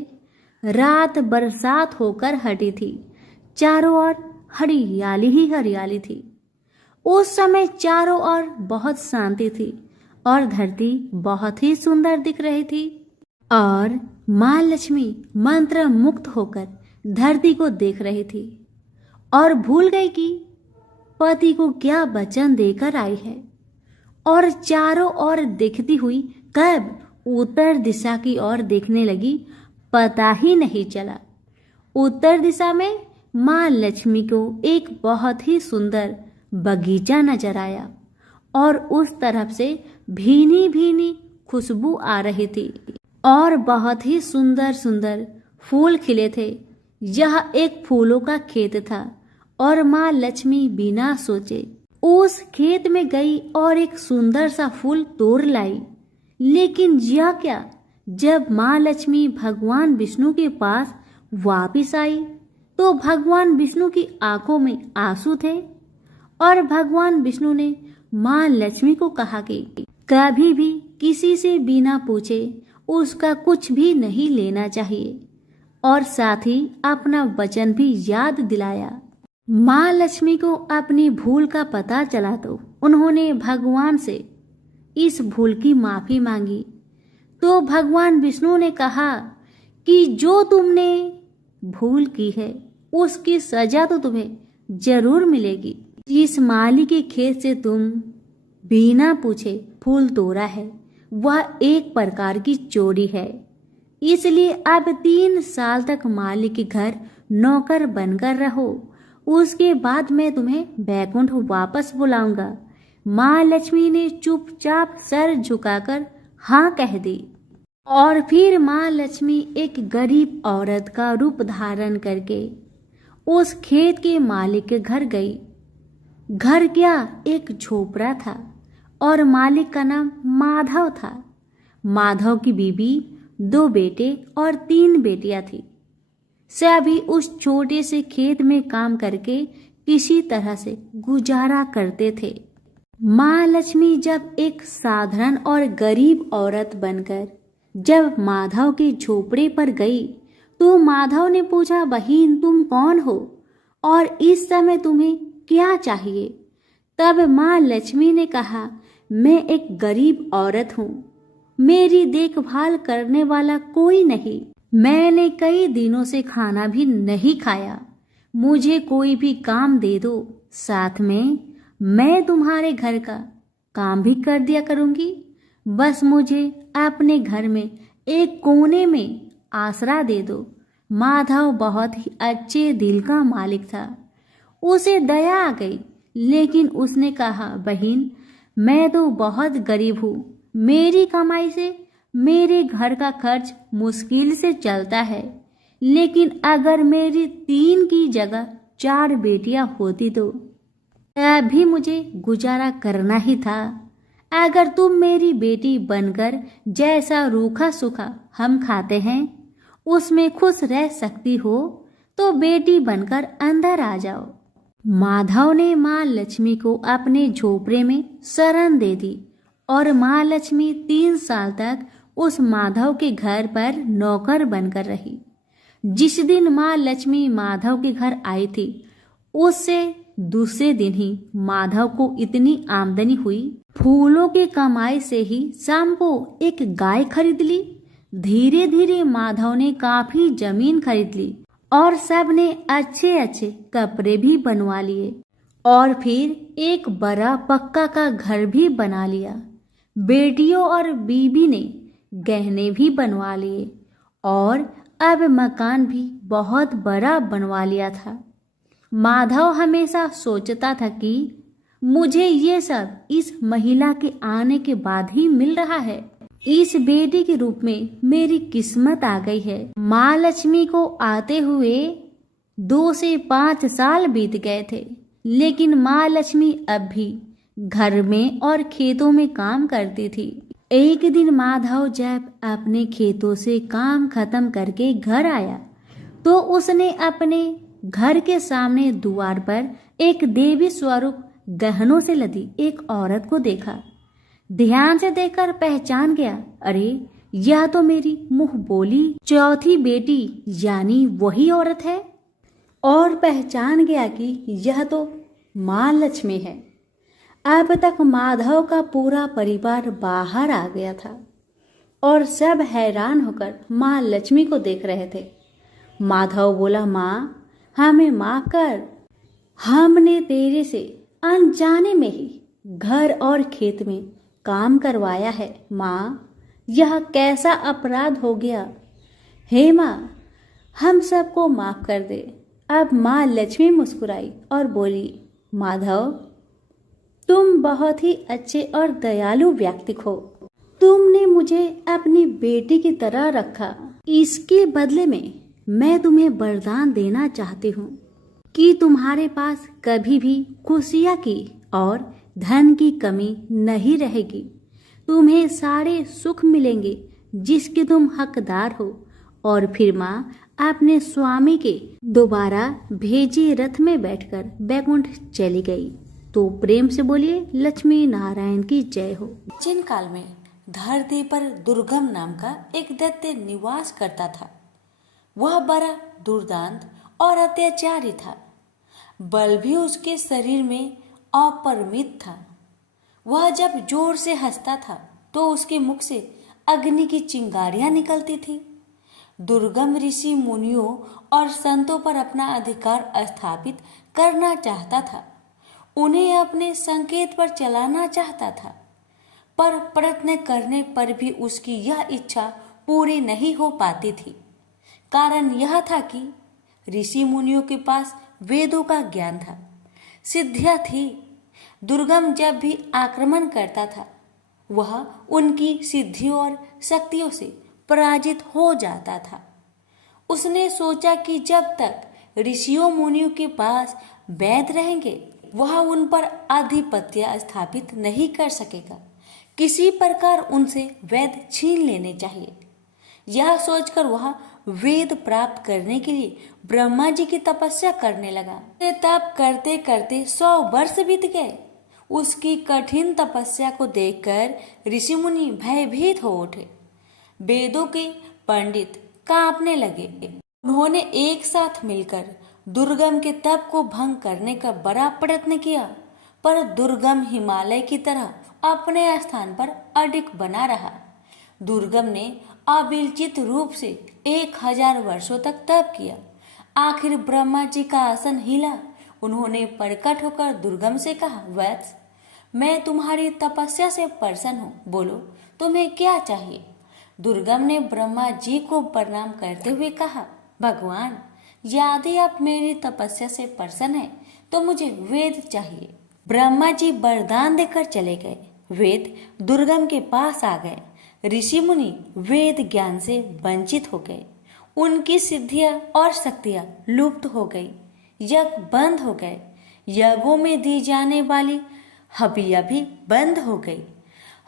रात बरसात होकर हटी थी। चारों ओर हरियाली ही हरियाली थी। उस समय चारों ओर बहुत शांति थी और धरती बहुत ही सुंदर दिख रही थी। और माँ लक्ष्मी मंत्र मुक्त होकर धरती को देख रही थी और भूल गई कि पति को क्या वचन देकर आई है। और चारों ओर देखती हुई कब उत्तर दिशा की ओर देखने लगी, पता ही नहीं चला। उत्तर दिशा में माँ लक्ष्मी को एक बहुत ही सुंदर बगीचा नजर आया और उस तरफ से भीनी भीनी खुशबू आ रही थी और बहुत ही सुंदर सुंदर फूल खिले थे। यह एक फूलों का खेत था और माँ लक्ष्मी बिना सोचे उस खेत में गई और एक सुंदर सा फूल तोड़ लाई। लेकिन यह क्या, जब माँ लक्ष्मी भगवान विष्णु के पास वापिस आई तो भगवान विष्णु की आंखों में आंसू थे और भगवान विष्णु ने माँ लक्ष्मी को कहा कि कभी भी किसी से बिना पूछे उसका कुछ भी नहीं लेना चाहिए और साथ ही अपना वचन भी याद दिलाया। माँ लक्ष्मी को अपनी भूल का पता चला तो उन्होंने भगवान से इस भूल की माफी मांगी। तो भगवान विष्णु ने कहा कि जो तुमने भूल की है उसकी सजा तो तुम्हें जरूर मिलेगी। जिस माली के खेत से तुम बिना पूछे फूल तोड़ा है वह एक प्रकार की चोरी है। इसलिए अब 3 साल तक माली के घर नौकर बनकर रहो। उसके बाद मैं तुम्हें बैकुंठ वापस बुलाऊंगा। माँ लक्ष्मी ने चुपचाप सर झुकाकर हाँ कह दी और फिर माँ लक्ष्मी एक गरीब औरत का रूप धारण करके उस खेत के मालिक के घर गई। घर क्या, एक झोपड़ा था और मालिक का नाम माधव था। माधव की बीबी, 2 बेटे और 3 बेटियां थी। सभी उस छोटे से खेत में काम करके किसी तरह से गुजारा करते थे। माँ लक्ष्मी जब एक साधारण और गरीब औरत बनकर जब माधव के झोपड़े पर गई तो माधव ने पूछा, बहन तुम कौन हो और इस समय तुम्हें क्या चाहिए? तब माँ लक्ष्मी ने कहा, मैं एक गरीब औरत हूँ मेरी देखभाल करने वाला कोई नहीं। मैंने कई दिनों से खाना भी नहीं खाया। मुझे कोई भी काम दे दो, साथ में मैं तुम्हारे घर का काम भी कर दिया करूंगी। बस मुझे अपने घर में एक कोने में आसरा दे दो। माधव बहुत ही अच्छे दिल का मालिक था। उसे दया आ गई, लेकिन उसने कहा, बहन, मैं तो बहुत गरीब हूँ। मेरी कमाई से मेरे घर का खर्च मुश्किल से चलता है, लेकिन अगर मेरी 3 की जगह 4 बेटियां होती तो अभी मुझे गुजारा करना ही था। अगर तुम मेरी बेटी बनकर जैसा रूखा सूखा हम खाते हैं उसमें खुश रह सकती हो तो बेटी बनकर अंदर आ जाओ। माधव ने माँ लक्ष्मी को अपने झोपड़े में शरण दे दी और माँ लक्ष्मी 3 साल तक उस माधव के घर पर नौकर बनकर रही। जिस दिन माँ लक्ष्मी माधव के घर आई थी, उससे दूसरे दिन ही माधव को इतनी आमदनी हुई। फूलों की कमाई से ही शाम को एक गाय खरीद ली। धीरे धीरे माधव ने काफी जमीन खरीद ली और सब ने अच्छे अच्छे कपड़े भी बनवा लिए और फिर एक बड़ा पक्का का घर भी बना लिया। बेटियों और बीबी ने गहने भी बनवा लिए और अब मकान भी बहुत बड़ा बनवा लिया था। माधव हमेशा सोचता था कि मुझे ये सब इस महिला के आने के बाद ही मिल रहा है। इस बेटी के रूप में मेरी किस्मत आ गई है। माँ लक्ष्मी को आते हुए 2 से 5 साल बीत गए थे, लेकिन माँ लक्ष्मी अब भी घर में और खेतों में काम करती थी। एक दिन माधव जब अपने खेतों से काम खत्म करके घर आया तो उसने अपने घर के सामने द्वार पर एक देवी स्वरूप गहनों से लदी एक औरत को देखा। ध्यान से देखकर पहचान गया, अरे यह तो मेरी मुंह बोली चौथी बेटी यानी वही औरत है। और पहचान गया कि यह तो माँ लक्ष्मी है। अब तक माधव का पूरा परिवार बाहर आ गया था और सब हैरान होकर माँ लक्ष्मी को देख रहे थे। माधव बोला, माँ हमें माफ कर, हमने तेरे से अनजाने में ही घर और खेत में काम करवाया है। माँ यह कैसा अपराध हो गया। हे माँ हम सबको माफ कर दे। अब माँ लक्ष्मी मुस्कुराई और बोली, माधव तुम बहुत ही अच्छे और दयालु व्यक्ति हो। तुमने मुझे अपनी बेटी की तरह रखा। इसके बदले में मैं तुम्हें वरदान देना चाहती हूँ कि तुम्हारे पास कभी भी खुशियाँ की और धन की कमी नहीं रहेगी। तुम्हें सारे सुख मिलेंगे जिसके तुम हकदार हो। और फिर माँ अपने स्वामी के दोबारा भेजे रथ में बैठकर बैकुंठ चली गई। तो प्रेम से बोलिए लक्ष्मी नारायण की जय हो। प्राचीन काल में धरती पर दुर्गम नाम का एक दैत्य निवास करता था। वह बड़ा दुर्दांत और अत्याचारी था। बल भी उसके शरीर में अपरिमित था। वह जब जोर से हंसता था तो उसके मुख से अग्नि की चिंगारियां निकलती थी। दुर्गम ऋषि मुनियों और संतों पर अपना अधिकार स्थापित करना चाहता था। उन्हें अपने संकेत पर चलाना चाहता था, पर प्रयत्न करने पर भी उसकी यह इच्छा पूरी नहीं हो पाती थी। कारण यह था कि ऋषि मुनियों के पास वेदों का ज्ञान था, सिद्धियां थी। दुर्गम जब भी आक्रमण करता था वह उनकी सिद्धियों और शक्तियों से पराजित हो जाता था। उसने सोचा कि जब तक ऋषियों मुनियों के पास वैद रहेंगे वह उन पर आधिपत्य स्थापित नहीं कर सकेगा। किसी प्रकार उनसे वैद छीन लेने चाहिए। यह सोचकर वह वेद प्राप्त करने के लिए ब्रह्मा जी की तपस्या करने लगा। तप करते करते 100 वर्ष बीत गए। उसकी कठिन तपस्या को देखकर ऋषि मुनि भयभीत हो उठे। वेदों के पंडित कांपने लगे। उन्होंने एक साथ मिलकर दुर्गम के तप को भंग करने का बड़ा प्रयत्न किया, पर दुर्गम हिमालय की तरह अपने स्थान पर अडिग बना रहा। दुर्गम ने अविचलित रूप से 1000 वर्षों तक तप किया। आखिर ब्रह्मा जी का आसन हिला। उन्होंने प्रकट होकर दुर्गम से कहा, वत्स, मैं तुम्हारी तपस्या से प्रसन्न हूँ, बोलो तुम्हें क्या चाहिए। दुर्गम ने ब्रह्मा जी को प्रणाम करते हुए कहा, भगवान, यदि आप मेरी तपस्या से प्रसन्न हैं तो मुझे वेद चाहिए। ब्रह्मा जी वरदान देकर चले गए। वेद दुर्गम के पास आ गए। ऋषि मुनि वेद ज्ञान से वंचित हो गए। उनकी सिद्धियां और शक्तियां लुप्त हो गई। यज्ञ बंद हो गए। यज्ञों में दी जाने वाली हबिया भी बंद हो गई।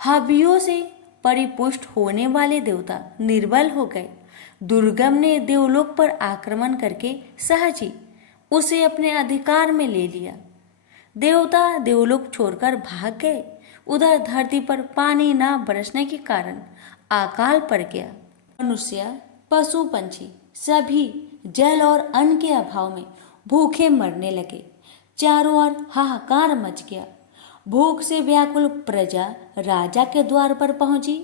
हबियों से परिपुष्ट होने वाले देवता निर्बल हो गए। दुर्गम ने देवलोक पर आक्रमण करके सहज ही उसे अपने अधिकार में ले लिया। देवता देवलोक छोड़कर भाग गए। उधर धरती पर पानी न बरसने के कारण अकाल पड़ गया। मनुष्य, पशु, पंछी सभी जल और अन्न के अभाव में भूखे मरने लगे। चारों ओर हाहाकार मच गया। भूख से व्याकुल प्रजा राजा के द्वार पर पहुंची,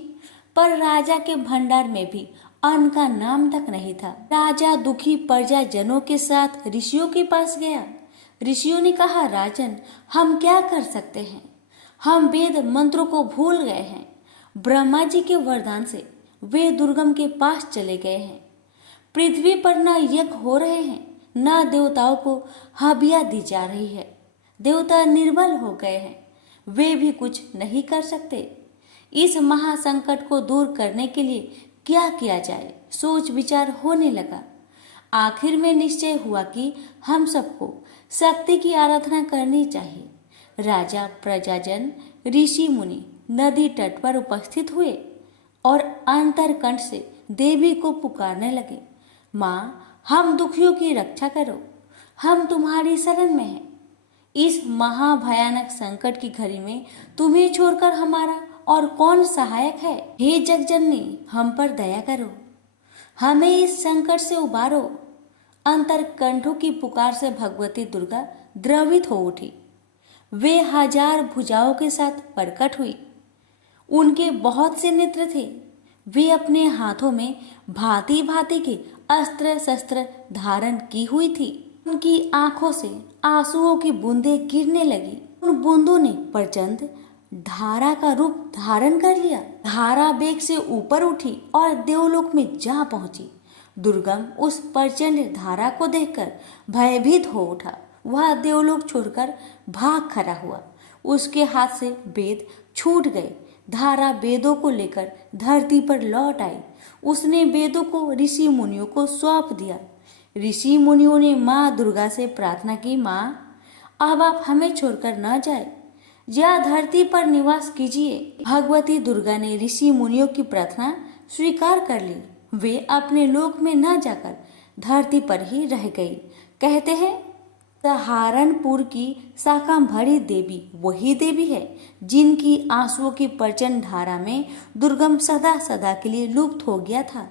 पर राजा के भंडार में भी अन्न का नाम तक नहीं था। राजा दुखी प्रजाजनों के साथ ऋषियों के पास गया। ऋषियों ने कहा, राजन, हम क्या कर सकते हैं? हम वेद मंत्रों को भूल गए हैं। ब्रह्मा जी के वरदान से वे दुर्गम के पास चले गए हैं। पृथ्वी पर न यज्ञ हो रहे हैं, न देवताओं को हबिया दी जा रही है। देवता निर्बल हो गए हैं। वे भी कुछ नहीं कर सकते। इस महासंकट को दूर करने के लिए क्या किया जाए, सोच विचार होने लगा। आखिर में निश्चय हुआ कि हम सबको शक्ति की आराधना करनी चाहिए। राजा, प्रजाजन, ऋषि मुनि नदी तट पर उपस्थित हुए और अंतरकंठ से देवी को पुकारने लगे, माँ, हम दुखियों की रक्षा करो, हम तुम्हारी शरण में हैं। इस महाभयानक संकट की घड़ी में तुम्हें छोड़कर हमारा और कौन सहायक है? हे जगजननी, हम पर दया करो, हमें इस संकट से उबारो। अंतरकंठों की पुकार से भगवती दुर्गा द्रवित हो उठी। वे 1000 भुजाओं के साथ प्रकट हुई। उनके बहुत से नेत्र थे। वे अपने हाथों में भांति भांति के अस्त्र शस्त्र धारण की हुई थी। उनकी आंखों से आंसुओं की बूंदें गिरने लगी। उन बूंदों ने प्रचंड धारा का रूप धारण कर लिया। धारा वेग से ऊपर उठी और देवलोक में जा पहुंची। दुर्गम उस प्रचंड धारा को देखकर भयभीत हो उठा। वह देवलोक छोड़कर भाग खड़ा हुआ। उसके हाथ से वेद छूट गए। धारा वेदों को लेकर धरती पर लौट आई। उसने वेदों को ऋषि मुनियों को सौंप दिया। ऋषि मुनियों ने माँ दुर्गा से प्रार्थना की, माँ, अब आप हमें छोड़कर न जाए, या धरती पर निवास कीजिए। भगवती दुर्गा ने ऋषि मुनियों की प्रार्थना स्वीकार कर ली। वे अपने लोक में न जाकर धरती पर ही रह गई। कहते हैं, सहारनपुर की शाकंभरी देवी वही देवी है जिनकी आंसुओं की प्रचंड धारा में दुर्गम सदा सदा के लिए लुप्त हो गया था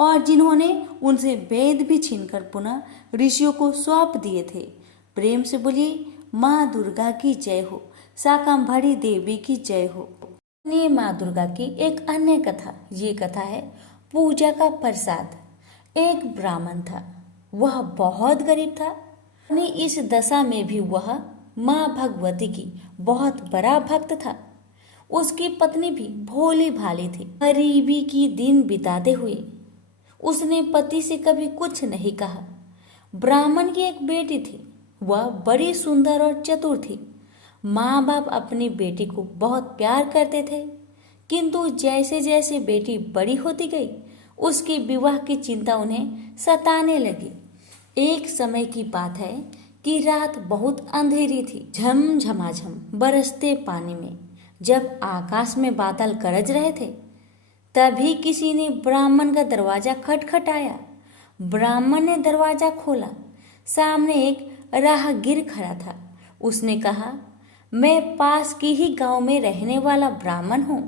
और जिन्होंने उनसे वेद भी छीनकर पुनः ऋषियों को सौंप दिए थे। प्रेम से बोलिए, माँ दुर्गा की जय हो, शाकंभरी देवी की जय हो। ये माँ दुर्गा की एक अन्य कथा, ये कथा है पूजा का प्रसाद। एक ब्राह्मण था, वह बहुत गरीब था। इस दशा में भी वह माँ भगवती की बहुत बड़ा भक्त था। उसकी पत्नी भी भोली भाली थी। गरीबी की दिन बिताते हुए उसने पति से कभी कुछ नहीं कहा। ब्राह्मण की एक बेटी थी, वह बड़ी सुंदर और चतुर थी। माँ बाप अपनी बेटी को बहुत प्यार करते थे, किंतु जैसे जैसे बेटी बड़ी होती गई उसके विवाह की चिंता उन्हें सताने लगी। एक समय की बात है कि रात बहुत अंधेरी थी। झमझमाझम बरसते पानी में जब आकाश में बादल गरज रहे थे, तभी किसी ने ब्राह्मण का दरवाजा खटखटाया। ब्राह्मण ने दरवाजा खोला। सामने एक राहगीर खड़ा था। उसने कहा, मैं पास की ही गांव में रहने वाला ब्राह्मण हूँ,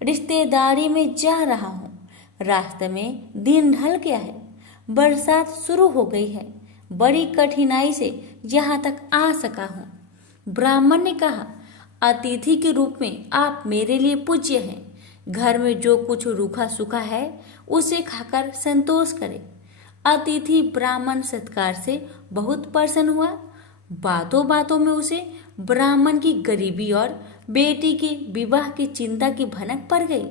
रिश्तेदारी में जा रहा हूँ। रास्ते में दिन ढल गया है, बरसात शुरू हो गई है, बड़ी कठिनाई से यहाँ तक आ सका हूँ। ब्राह्मण ने कहा, अतिथि के रूप में आप मेरे लिए पूज्य हैं, घर में जो कुछ रूखा सूखा है उसे खाकर संतोष करे। अतिथि ब्राह्मण सत्कार से बहुत प्रसन्न हुआ। बातों बातों में उसे ब्राह्मण की गरीबी और बेटी के विवाह की चिंता की भनक पड़ गई।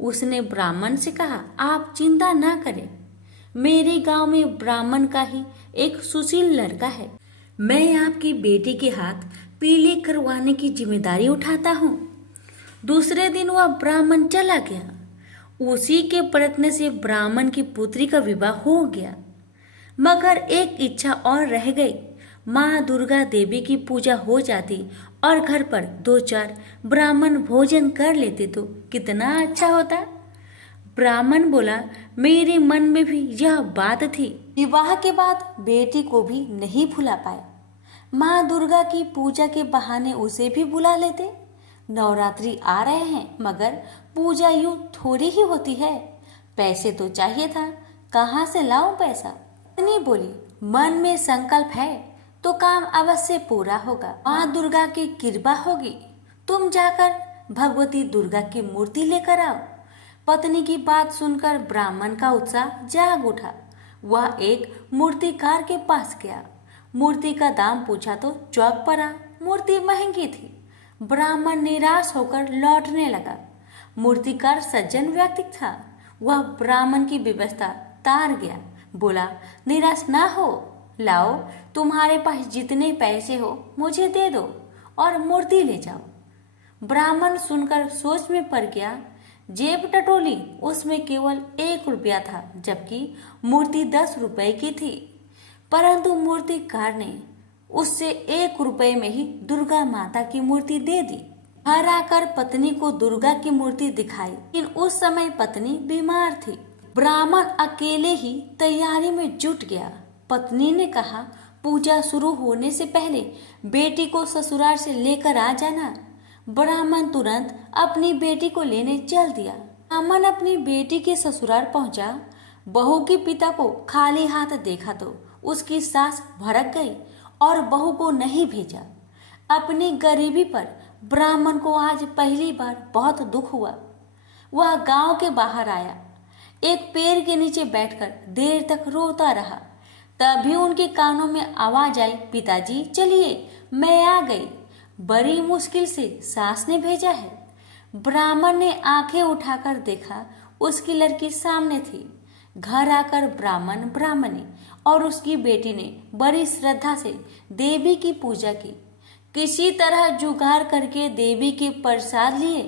उसने ब्राह्मण से कहा, आप चिंता ना करें, मेरे गांव में ब्राह्मण का ही एक सुशील लड़का है। मैं आपकी बेटी के हाथ पीले करवाने की जिम्मेदारी उठाता हूँ। दूसरे दिन वह ब्राह्मण चला गया। उसी के प्रयत्न से ब्राह्मण की पुत्री का विवाह हो गया। मगर एक इच्छा और रह गई। माँ दुर्गा देवी की पूजा हो जाती और घर पर 2-4 ब्राह्मण भोजन कर लेते तो कितना अच्छा होता। ब्राह्मण बोला, मेरे मन में भी यह बात थी। विवाह के बाद बेटी को भी नहीं भुला पाए। माँ दुर्गा की पूजा के बहाने उसे भी बुला लेते। नवरात्रि आ रहे हैं मगर पूजा यूं थोड़ी ही होती है, पैसे तो चाहिए था, कहाँ से लाऊं पैसा। पत्नी बोली, मन में संकल्प है तो काम अवश्य पूरा होगा, माँ दुर्गा की कृपा होगी। तुम जाकर भगवती दुर्गा की मूर्ति लेकर आओ। पत्नी की बात सुनकर ब्राह्मण का उत्साह जाग उठा। वह एक मूर्तिकार के पास गया। मूर्ति का दाम पूछा तो चौंक पड़ा। मूर्ति महंगी थी। ब्राह्मण निराश होकर लौटने लगा। मूर्तिकार सज्जन व्यक्ति था। वह ब्राह्मण की व्यवस्था तार गया। बोला, निराश ना हो, लाओ, तुम्हारे पास जितने पैसे हो मुझे दे दो और मूर्ति ले जाओ। ब्राह्मण सुनकर सोच में पड़ गया। जेब टटोली, उसमें केवल 1 रुपया था, जबकि मूर्ति 10 रुपए की थी। परंतु मूर्तिकार ने उससे 1 रुपए में ही दुर्गा माता की मूर्ति दे दी। घर आकर पत्नी को दुर्गा की मूर्ति दिखाई, लेकिन उस समय पत्नी बीमार थी। ब्राह्मण अकेले ही तैयारी में जुट गया। पत्नी ने कहा, पूजा शुरू होने से पहले बेटी को ससुराल से लेकर आ जाना। ब्राह्मण तुरंत अपनी बेटी को लेने चल दिया। ब्राह्मण अपनी बेटी के ससुराल पहुंचा। बहू के पिता को खाली हाथ देखा तो उसकी सास भड़क गई और बहू को नहीं भेजा। अपनी गरीबी पर ब्राह्मण को आज पहली बार बहुत दुख हुआ। वह गांव के बाहर आया। एक पेड़ के नीचे बैठकर देर तक रोता रहा। तभी उनके कानों में आवाज आई, पिताजी चलिए, मैं आ गई। बड़ी मुश्किल से सास ने भेजा है। ब्राह्मण ने आंखें उठाकर देखा, उसकी लड़की सामने थी। घर आकर ब्राह्मण, ब्राह्मणी और उसकी बेटी ने बड़ी श्रद्धा से देवी की पूजा की। किसी तरह जुगाड़ करके देवी के प्रसाद लिए,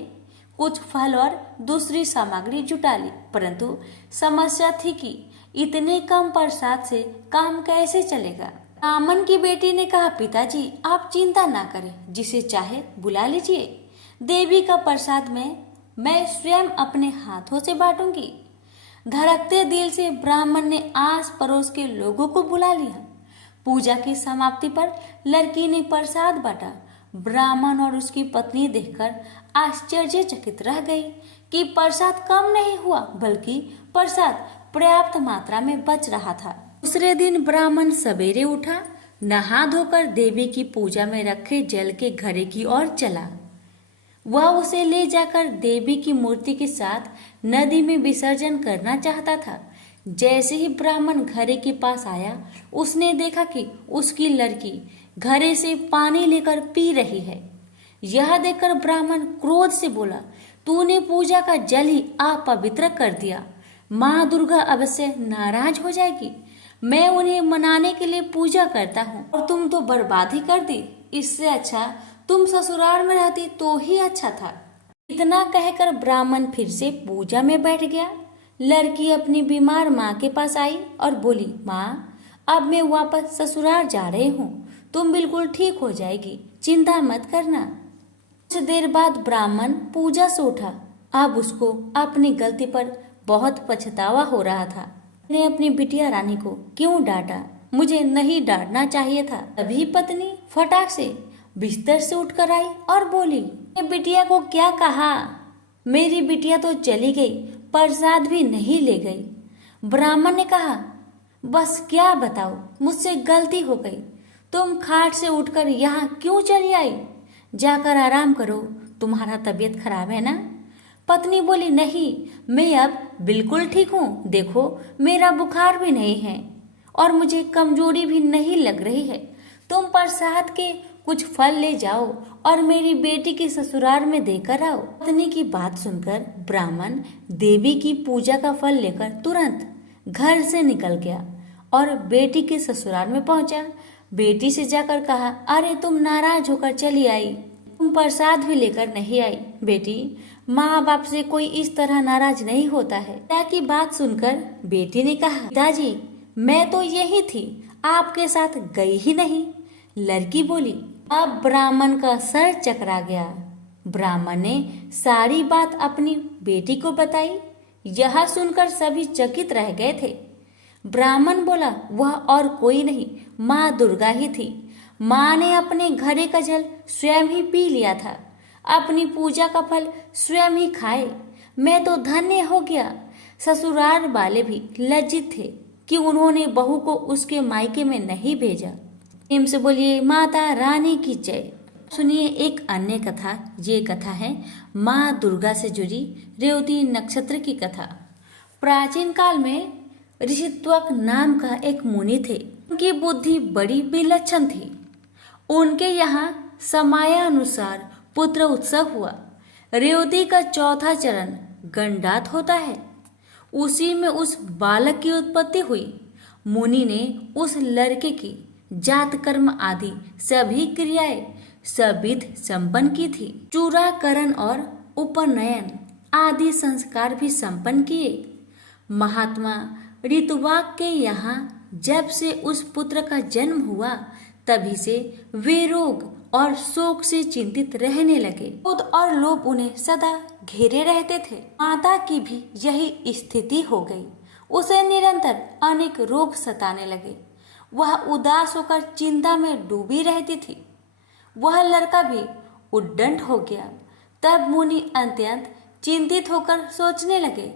कुछ फल और दूसरी सामग्री जुटा ली। परंतु समस्या थी कि इतने कम प्रसाद से काम कैसे चलेगा। ब्राह्मण की बेटी ने कहा, पिताजी आप चिंता ना करें, जिसे चाहे बुला लीजिए। देवी का प्रसाद मैं स्वयं अपने हाथों से बांटूंगी। धड़कते दिल से ब्राह्मण ने आस पड़ोस के लोगों को बुला लिया। पूजा की समाप्ति पर लड़की ने प्रसाद बांटा। ब्राह्मण और उसकी पत्नी देखकर आश्चर्यचकित रह गई कि प्रसाद कम नहीं हुआ, बल्कि प्रसाद पर्याप्त मात्रा में बच रहा था। दूसरे दिन ब्राह्मण सवेरे उठा, नहा धोकर देवी की पूजा में रखे जल के घड़े की ओर चला। वह उसे ले जाकर देवी की मूर्ति के साथ नदी में विसर्जन करना चाहता था। जैसे ही ब्राह्मण घड़े के पास आया, उसने देखा कि उसकी लड़की घड़े से पानी लेकर पी रही है। यह देखकर ब्राह्मण क्रोध से बोला, तूने पूजा का जल ही अपवित्र कर दिया। माँ दुर्गा अवश्य नाराज हो जाएगी। मैं उन्हें मनाने के लिए पूजा करता हूँ और तुम तो बर्बाद ही कर दी। इससे अच्छा तुम ससुराल में रहती तो ही अच्छा था। इतना कहकर ब्राह्मण फिर से पूजा में बैठ गया। लड़की अपनी बीमार माँ के पास आई और बोली, माँ अब मैं वापस ससुराल जा रही हूँ, तुम बिल्कुल ठीक हो जाएगी, चिंता मत करना। कुछ देर बाद ब्राह्मण पूजा से उठा। अब उसको अपनी गलती पर बहुत पछतावा हो रहा था। ने अपनी बिटिया रानी को क्यों डांटा, मुझे नहीं डांटना चाहिए था। तभी पत्नी फटाक से बिस्तर से उठकर आई और बोली, बिटिया को क्या कहा? मेरी बिटिया तो चली गई, प्रसाद भी नहीं ले गई। ब्राह्मण ने कहा, बस क्या बताओ, मुझसे गलती हो गई। तुम खाट से उठकर यहाँ क्यों चली आई? जाकर आराम करो, तुम्हारा तबीयत खराब है ना? पत्नी बोली, नहीं, मैं अब बिल्कुल ठीक हूँ। देखो, मेरा बुखार भी नहीं है और मुझे कमजोरी भी नहीं लग रही है। तुम प्रसाद के कुछ फल ले जाओ और मेरी बेटी के ससुराल में देकर आओ। पत्नी की बात सुनकर ब्राह्मण देवी की पूजा का फल लेकर तुरंत घर से निकल गया और बेटी के ससुराल में पहुंचा। बेटी से जाकर कहा, अरे तुम नाराज होकर चली आई, तुम प्रसाद भी लेकर नहीं आई। बेटी, माँ बाप से कोई इस तरह नाराज नहीं होता है। पिता की बात सुनकर बेटी ने कहा, पिताजी, मैं तो यही थी, आपके साथ गई ही नहीं। लड़की बोली। अब ब्राह्मण का सर चकरा गया। ब्राह्मण ने सारी बात अपनी बेटी को बताई। यह सुनकर सभी चकित रह गए थे। ब्राह्मण बोला, वह और कोई नहीं, माँ दुर्गा ही थी। माँ ने अपने घड़े का जल स्वयं ही पी लिया था, अपनी पूजा का फल स्वयं ही खाए। मैं तो धन्य हो गया। ससुराल वाले भी लज्जित थे कि उन्होंने बहू को उसके मायके में नहीं भेजा। प्रेम से बोलिए, माता रानी की जय। सुनिए एक अन्य कथा। ये कथा है माँ दुर्गा से जुड़ी रेवती नक्षत्र की कथा। प्राचीन काल में ऋषित्वक नाम का एक मुनि थे। उनकी बुद्धि बड़ी विलक्षण थी। उनके यहाँ समयानुसार पुत्र उत्सव हुआ। रेवती का चौथा चरण गंडात होता है, उसी में उस बालक की उत्पत्ति हुई। मुनि ने उस लड़के की जात कर्म आदि सभी क्रियाएं सविध संपन्न की थी। चूड़ाकरण और उपनयन आदि संस्कार भी संपन्न किए। महात्मा ऋतुवाक के यहाँ जब से उस पुत्र का जन्म हुआ, तभी से वे रोग और शोक से चिंतित रहने लगे। क्रोध और लोभ उन्हें सदा घेरे रहते थे। माता की भी यही स्थिति हो गई। उसे निरंतर अनेक रोग सताने लगे। वह उदास होकर चिंता में डूबी रहती थी। वह लड़का भी उद्दंड हो गया। तब मुनि अत्यंत चिंतित होकर सोचने लगे,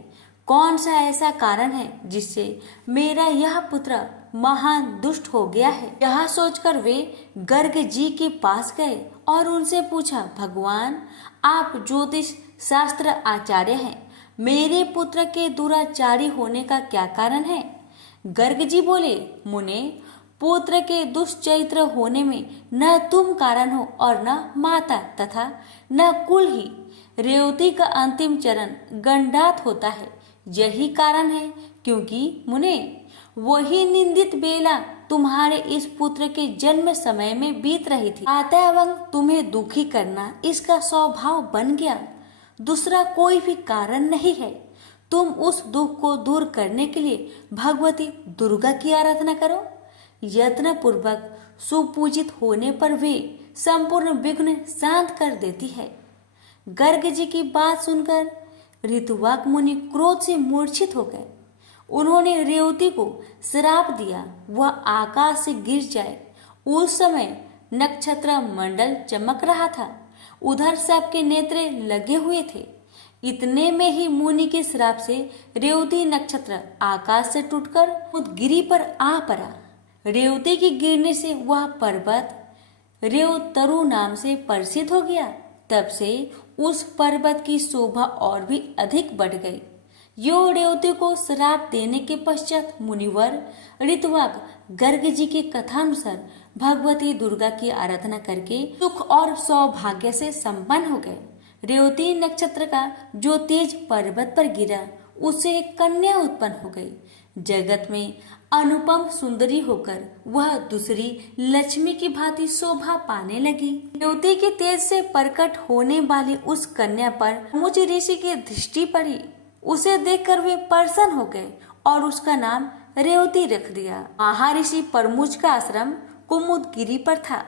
कौन सा ऐसा कारण है जिससे मेरा यह पुत्र महान दुष्ट हो गया है। यह सोचकर वे गर्ग जी के पास गए और उनसे पूछा, भगवान, आप ज्योतिष शास्त्र आचार्य हैं, मेरे पुत्र के दुराचारी होने का क्या कारण है। गर्ग जी बोले, मुने, पुत्र के दुष्चरित्र होने में न तुम कारण हो और न माता तथा न कुल ही। रेवती का अंतिम चरण गंडात होता है, यही कारण है। क्योंकि मुने, वही निंदित बेला तुम्हारे इस पुत्र के जन्म समय में बीत रही थी। अतएव तुम्हें दुखी करना इसका स्वभाव बन गया, दूसरा कोई भी कारण नहीं है। तुम उस दुख को दूर करने के लिए भगवती दुर्गा की आराधना करो। यत्न पूर्वक सुपूजित होने पर वे संपूर्ण विघ्न शांत कर देती है। गर्ग जी की बात सुनकर ऋतुवाक मुनि क्रोध से मूर्छित हो गए। उन्होंने रेवती को श्राप दिया, वह आकाश से गिर जाए। उस समय नक्षत्र मंडल चमक रहा था, उधर सबके नेत्र लगे हुए थे। इतने में ही मुनि के श्राप से रेवती नक्षत्र आकाश से टूटकर उदगिरी पर आ पड़ा। रेवती के गिरने से वह पर्वत रेवतरु नाम से प्रसिद्ध हो गया। तब से उस पर्वत की शोभा और भी अधिक बढ़ गई। यो रेवती को श्राप देने के पश्चात मुनिवर ऋतुवाक गर्ग जी के कथानुसार भगवती दुर्गा की आराधना करके सुख और सौभाग्य से संपन्न हो गए। रेवती नक्षत्र का जो तेज पर्वत पर गिरा, उससे एक कन्या उत्पन्न हो गई। जगत में अनुपम सुंदरी होकर वह दूसरी लक्ष्मी की भांति शोभा पाने लगी। रेवती के तेज से प्रकट होने वाली उस कन्या पर मुझ ऋषि की दृष्टि पड़ी। उसे देखकर वे प्रसन्न हो गए और उसका नाम रेवती रख दिया। महर्षि परमुज का आश्रम कुमुदगिरी पर था।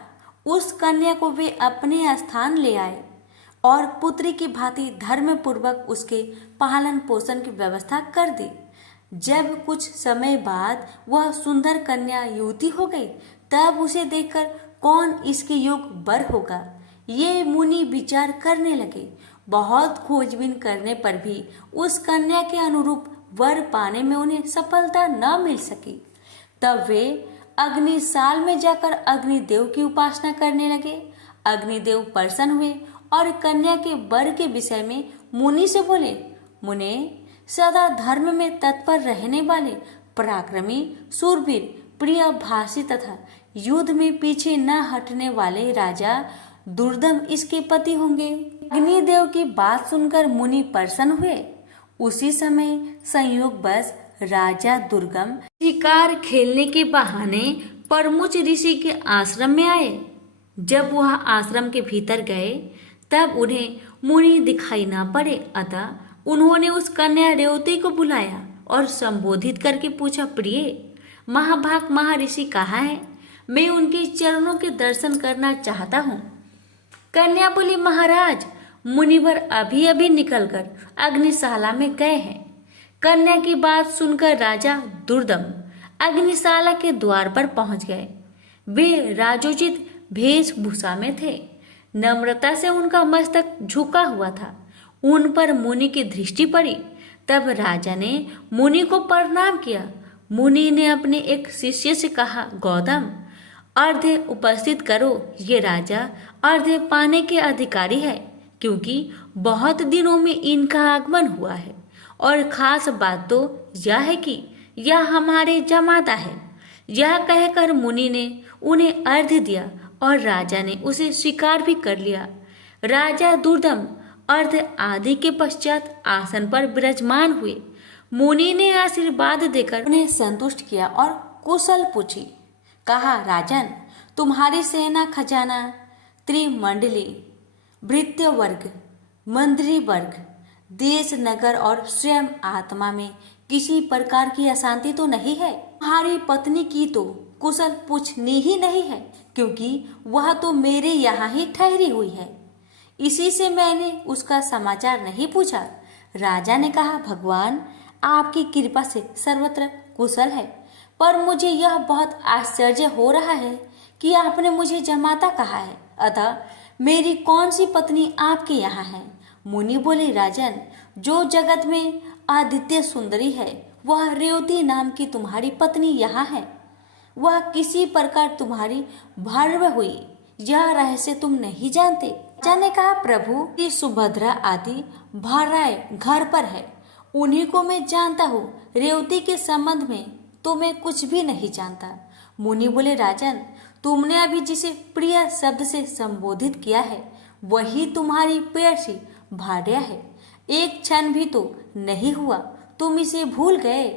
उस कन्या को वे अपने स्थान ले आए और पुत्री की भांति धर्म पूर्वक उसके पालन पोषण की व्यवस्था कर दी। जब कुछ समय बाद वह सुंदर कन्या युवती हो गई, तब उसे देखकर कौन इसके योग्य वर होगा, ये मुनि विचार करने लगे। बहुत खोजबीन करने पर भी उस कन्या के अनुरूप वर पाने में उन्हें सफलता न मिल सकी। तब वे अग्निशाल में जाकर अग्निदेव की उपासना करने लगे। अग्निदेव प्रसन्न हुए और कन्या के वर के विषय में मुनि से बोले, मुने, सदा धर्म में तत्पर रहने वाले पराक्रमी, सूरवीर, प्रिय भाषी तथा युद्ध में पीछे न हटने वाले राजा दुर्दम इसके पति होंगे। अग्निदेव की बात सुनकर मुनि प्रसन्न हुए। उसी समय संयोगवश राजा दुर्गम शिकार खेलने के बहाने परमुच ऋषि के आश्रम में आए। जब वह आश्रम के भीतर गए तब उन्हें मुनि दिखाई न पड़े, अतः उन्होंने उस कन्या रेवती को बुलाया और संबोधित करके पूछा, प्रिय, महाभाग महर्षि कहाँ है? मैं उनके चरणों के दर्शन करना चाहता हूँ। कन्या बोली, महाराज, मुनिवर अभी अभी निकलकर अग्निशाला में गए हैं। कन्या की बात सुनकर राजा दुर्दम अग्निशाला के द्वार पर पहुंच गए। वे राजोचित वेशभूषा में थे। नम्रता से उनका मस्तक झुका हुआ था। उन पर मुनि की दृष्टि पड़ी। तब राजा ने मुनि को प्रणाम किया। मुनि ने अपने एक शिष्य से कहा, गौतम, अर्घ्य उपस्थित करो। ये राजा अर्घ्य पाने के अधिकारी है, क्योंकि बहुत दिनों में इनका आगमन हुआ है। और खास बात तो यह है कि यह हमारे जमाता है। यह कहकर मुनि ने उन्हें अर्घ्य दिया और राजा ने उसे स्वीकार भी कर लिया। राजा दुर्दम अर्घ्य आदि के पश्चात आसन पर विराजमान हुए। मुनि ने आशीर्वाद देकर उन्हें संतुष्ट किया और कुशल पूछी। कहा, राजन, तुम्हारी सेना खजाना, त्रिमंडली, भृत्य वर्ग, मंत्री वर्ग, देश, नगर और स्वयं आत्मा में किसी प्रकार की अशांति तो नहीं है? तुम्हारी पत्नी की तो कुशल पूछनी ही नहीं है, क्योंकि वह तो मेरे यहाँ ही ठहरी हुई है। इसी से मैंने उसका समाचार नहीं पूछा। राजा ने कहा, भगवान, आपकी कृपा से सर्वत्र कुशल है, पर मुझे यह बहुत आश्चर्य हो रहा है कि आपने मुझे जमाता कहा है। अतः मेरी कौन सी पत्नी आपके यहाँ है? मुनि बोले, राजन, जो जगत में आदित्य सुंदरी है वह रेवती नाम की तुम्हारी पत्नी यहाँ है। वह किसी प्रकार तुम्हारी भर्व हुई, यह रहस्य तुम नहीं जानते। राजा ने कहा, प्रभु की सुभद्रा आदि भार्याएं घर पर है, उन्हीं को मैं जानता हूँ। रेवती के संबंध में तो मैं कुछ भी नहीं जानता। मुनि बोले, राजन, तुमने अभी जिसे प्रिय शब्द से संबोधित किया है वही तुम्हारी प्रेयसी भार्या है। एक क्षण भी तो नहीं हुआ तुम इसे भूल गए।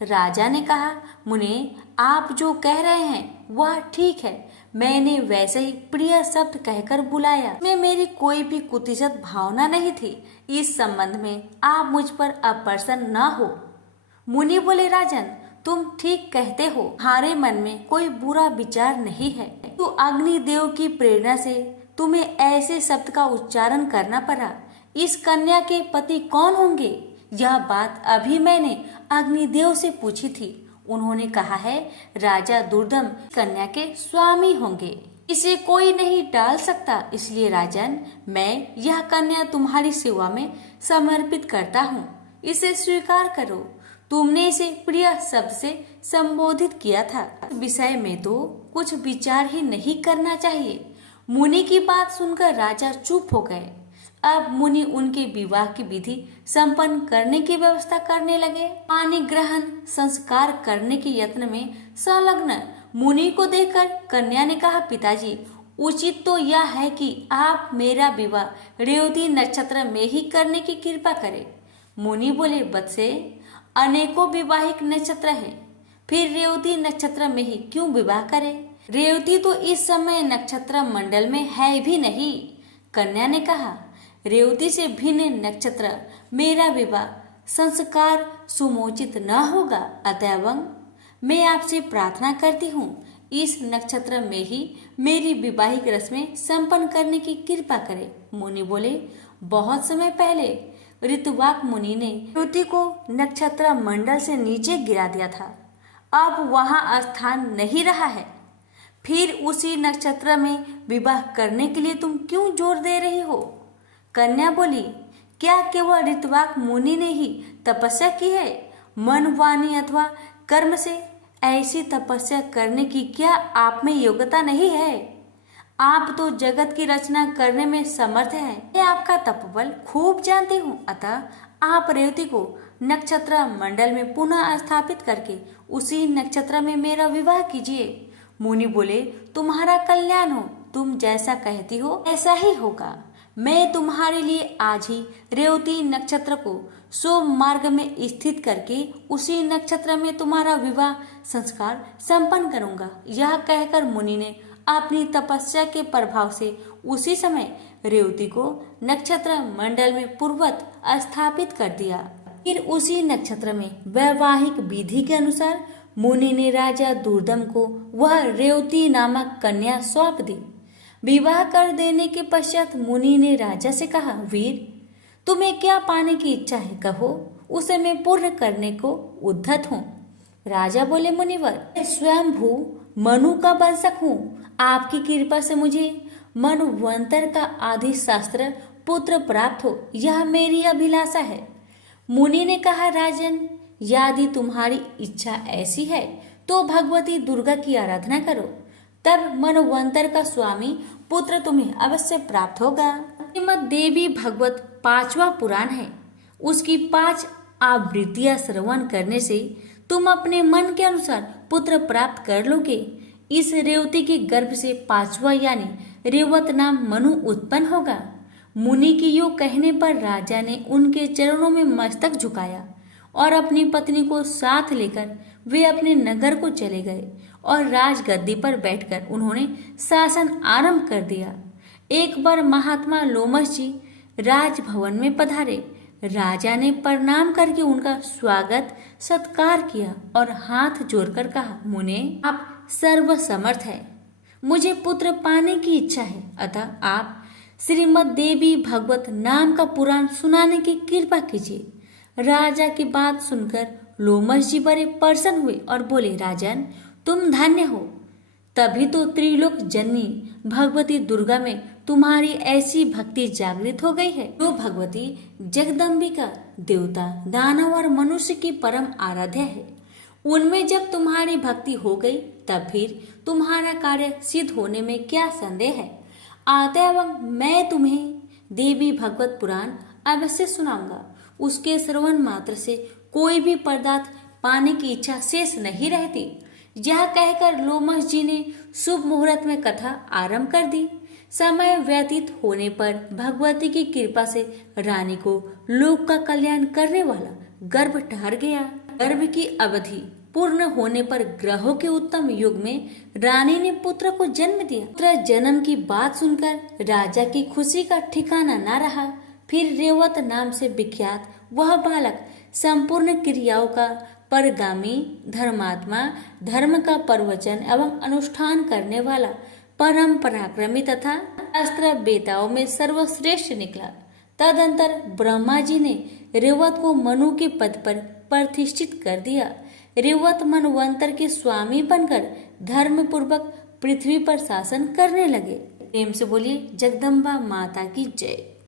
राजा ने कहा, मुने, आप जो कह रहे हैं वह ठीक है। मैंने वैसे ही प्रिय शब्द कहकर बुलाया। में मेरी कोई भी कुतिजत भावना नहीं थी। इस संबंध में आप मुझ पर अप्रसन्न न हो। मुनि बोले, राजन, तुम ठीक कहते हो। तुम्हारे मन में कोई बुरा विचार नहीं है। तो अग्निदेव की प्रेरणा से तुम्हें ऐसे शब्द का उच्चारण करना पड़ा। इस कन्या के पति कौन होंगे? यह बात अभी मैंने अग्निदेव से पूछी थी। उन्होंने कहा है, राजा दुर्दम कन्या के स्वामी होंगे। इसे कोई नहीं टाल सकता। इसलिए राजन, मैं यह कन्या तुम्हारी सेवा में समर्पित करता हूँ। इसे स्वीकार करो। तुमने इसे प्रिय शब्द से संबोधित किया था। विषय में तो कुछ विचार ही नहीं करना चाहिए। मुनि की बात सुनकर राजा चुप हो गए। अब मुनि उनके विवाह की विधि संपन्न करने की व्यवस्था करने लगे। पानी ग्रहण संस्कार करने के यत्न में संलग्न मुनि को देखकर कन्या ने कहा, पिताजी, उचित तो यह है कि आप मेरा विवाह रेवती नक्षत्र में ही करने की कृपा करें। मुनि बोले, बत्से, अनेकों विवाहिक नक्षत्र है, फिर रेवती नक्षत्र में ही क्यों विवाह करें? रेवती तो इस समय नक्षत्र मंडल में है भी नहीं। कन्या ने कहा, रेवती से भिन्न नक्षत्र मेरा विवाह संस्कार सुमोचित न होगा। अतएव मैं आपसे प्रार्थना करती हूँ, इस नक्षत्र में ही मेरी विवाहिक रस्में संपन्न करने की कृपा करें। मुनि बोले, बहुत समय पहले ऋतुवाक मुनि ने रेवती को नक्षत्र मंडल से नीचे गिरा दिया था। अब वहां स्थान नहीं रहा है। फिर उसी नक्षत्र में विवाह करने के लिए तुम क्यों जोर दे रही हो? कन्या बोली, क्या केवल ऋतुवाक मुनि ने ही तपस्या की है? मन, वाणी अथवा कर्म से ऐसी तपस्या करने की क्या आप में योग्यता नहीं है? आप तो जगत की रचना करने में समर्थ हैं। मैं आपका तपोबल खूब जानती हूँ। अतः आप रेवती को नक्षत्र मंडल में पुनः स्थापित करके उसी नक्षत्र में मेरा विवाह कीजिए। मुनि बोले, तुम्हारा कल्याण हो, तुम जैसा कहती हो ऐसा ही होगा। मैं तुम्हारे लिए आज ही रेवती नक्षत्र को शुभ मार्ग में स्थित करके उसी नक्षत्र में तुम्हारा विवाह संस्कार संपन्न करूंगा। यह कहकर मुनि ने अपनी तपस्या के प्रभाव से उसी समय रेवती को नक्षत्र मंडल में पूर्ववत स्थापित कर दिया। फिर उसी नक्षत्र में वैवाहिक विधि के अनुसार मुनि ने राजा दुर्दम को वह रेवती नामक कन्या सौंप दी। विवाह कर देने के पश्चात मुनि ने राजा से कहा, वीर, तुम्हें क्या पाने की इच्छा है, कहो, उसे मैं पूर्ण करने को उद्धत हूँ। राजा बोले, मुनिवर, मैं स्वयं भू मनु का वंशक हूँ। आपकी कृपा से मुझे मनवंतर का आदि शास्त्र पुत्र प्राप्त हो, यह मेरी अभिलाषा है। मुनि ने कहा, राजन, यदि तुम्हारी इच्छा ऐसी है तो भगवती दुर्गा की आराधना करो, तब मनवंतर का स्वामी पुत्र तुम्हें अवश्य प्राप्त होगा। श्रीमद् देवी भगवत 5वां पुराण है। उसकी 5 आवृत्तियां श्रवण करने से तुम अपने मन के अनुसार पुत्र प्राप्त कर लोगे। इस रेवती के गर्भ से 5वां यानी रेवत नाम मनु उत्पन्न होगा। मुनि की यो कहने पर राजा ने उनके चरणों में मस्तक झुकाया और अपनी पत्नी को साथ लेकर वे अपने नगर को चले गए और राजगद्दी पर बैठकर उन्होंने शासन आरंभ कर दिया। एक बार महात्मा लोमश जी राजभवन में पधारे। राजा ने प्रणाम करके उनका स्वागत सत्कार किया और हाथ जोड़कर कहा, मुने, आप सर्वसमर्थ है, मुझे पुत्र पाने की इच्छा है, अतः आप श्रीमद् देवी भगवत नाम का पुराण सुनाने की कृपा कीजिए। राजा की बात सुनकर लोमश जी बड़े प्रसन्न हुए और बोले, राजन, तुम धन्य हो, तभी तो त्रिलोक जननी भगवती दुर्गा में तुम्हारी ऐसी भक्ति जागृत हो गई है। जो भगवती जगदम्बिका देवता, दानव और मनुष्य की परम आराध्य है, उनमें जब तुम्हारी भक्ति हो गई तब फिर तुम्हारा कार्य सिद्ध होने में क्या संदेह है। अतएव मैं तुम्हें देवी भगवत पुराण अवश्य सुनाऊंगा। उसके श्रवण मात्र से कोई भी पदार्थ पाने की इच्छा शेष नहीं रहती। यह कहकर लोमश जी ने शुभ मुहूर्त में कथा आरंभ कर दी। समय व्यतीत होने पर भगवती की कृपा से रानी को लोक का कल्याण करने वाला गर्भ ठहर गया। गर्भ की अवधि पूर्ण होने पर ग्रहों के उत्तम युग में रानी ने पुत्र को जन्म दिया। पुत्र जन्म की बात सुनकर राजा की खुशी का ठिकाना न रहा। फिर रेवत नाम से विख्यात वह बालक संपूर्ण क्रियाओं का परगामी, धर्मात्मा, धर्म का प्रवचन एवं अनुष्ठान करने वाला, परम पराक्रमी तथा अस्त्र बेताओं में सर्वश्रेष्ठ निकला। तदंतर ब्रह्मा जी ने रेवत को मनु के पद पर प्रतिष्ठित कर दिया। रेवत मनवंतर के स्वामी बनकर धर्म पूर्वक पृथ्वी पर शासन करने लगे। प्रेम से बोलिए जगदम्बा माता की जय।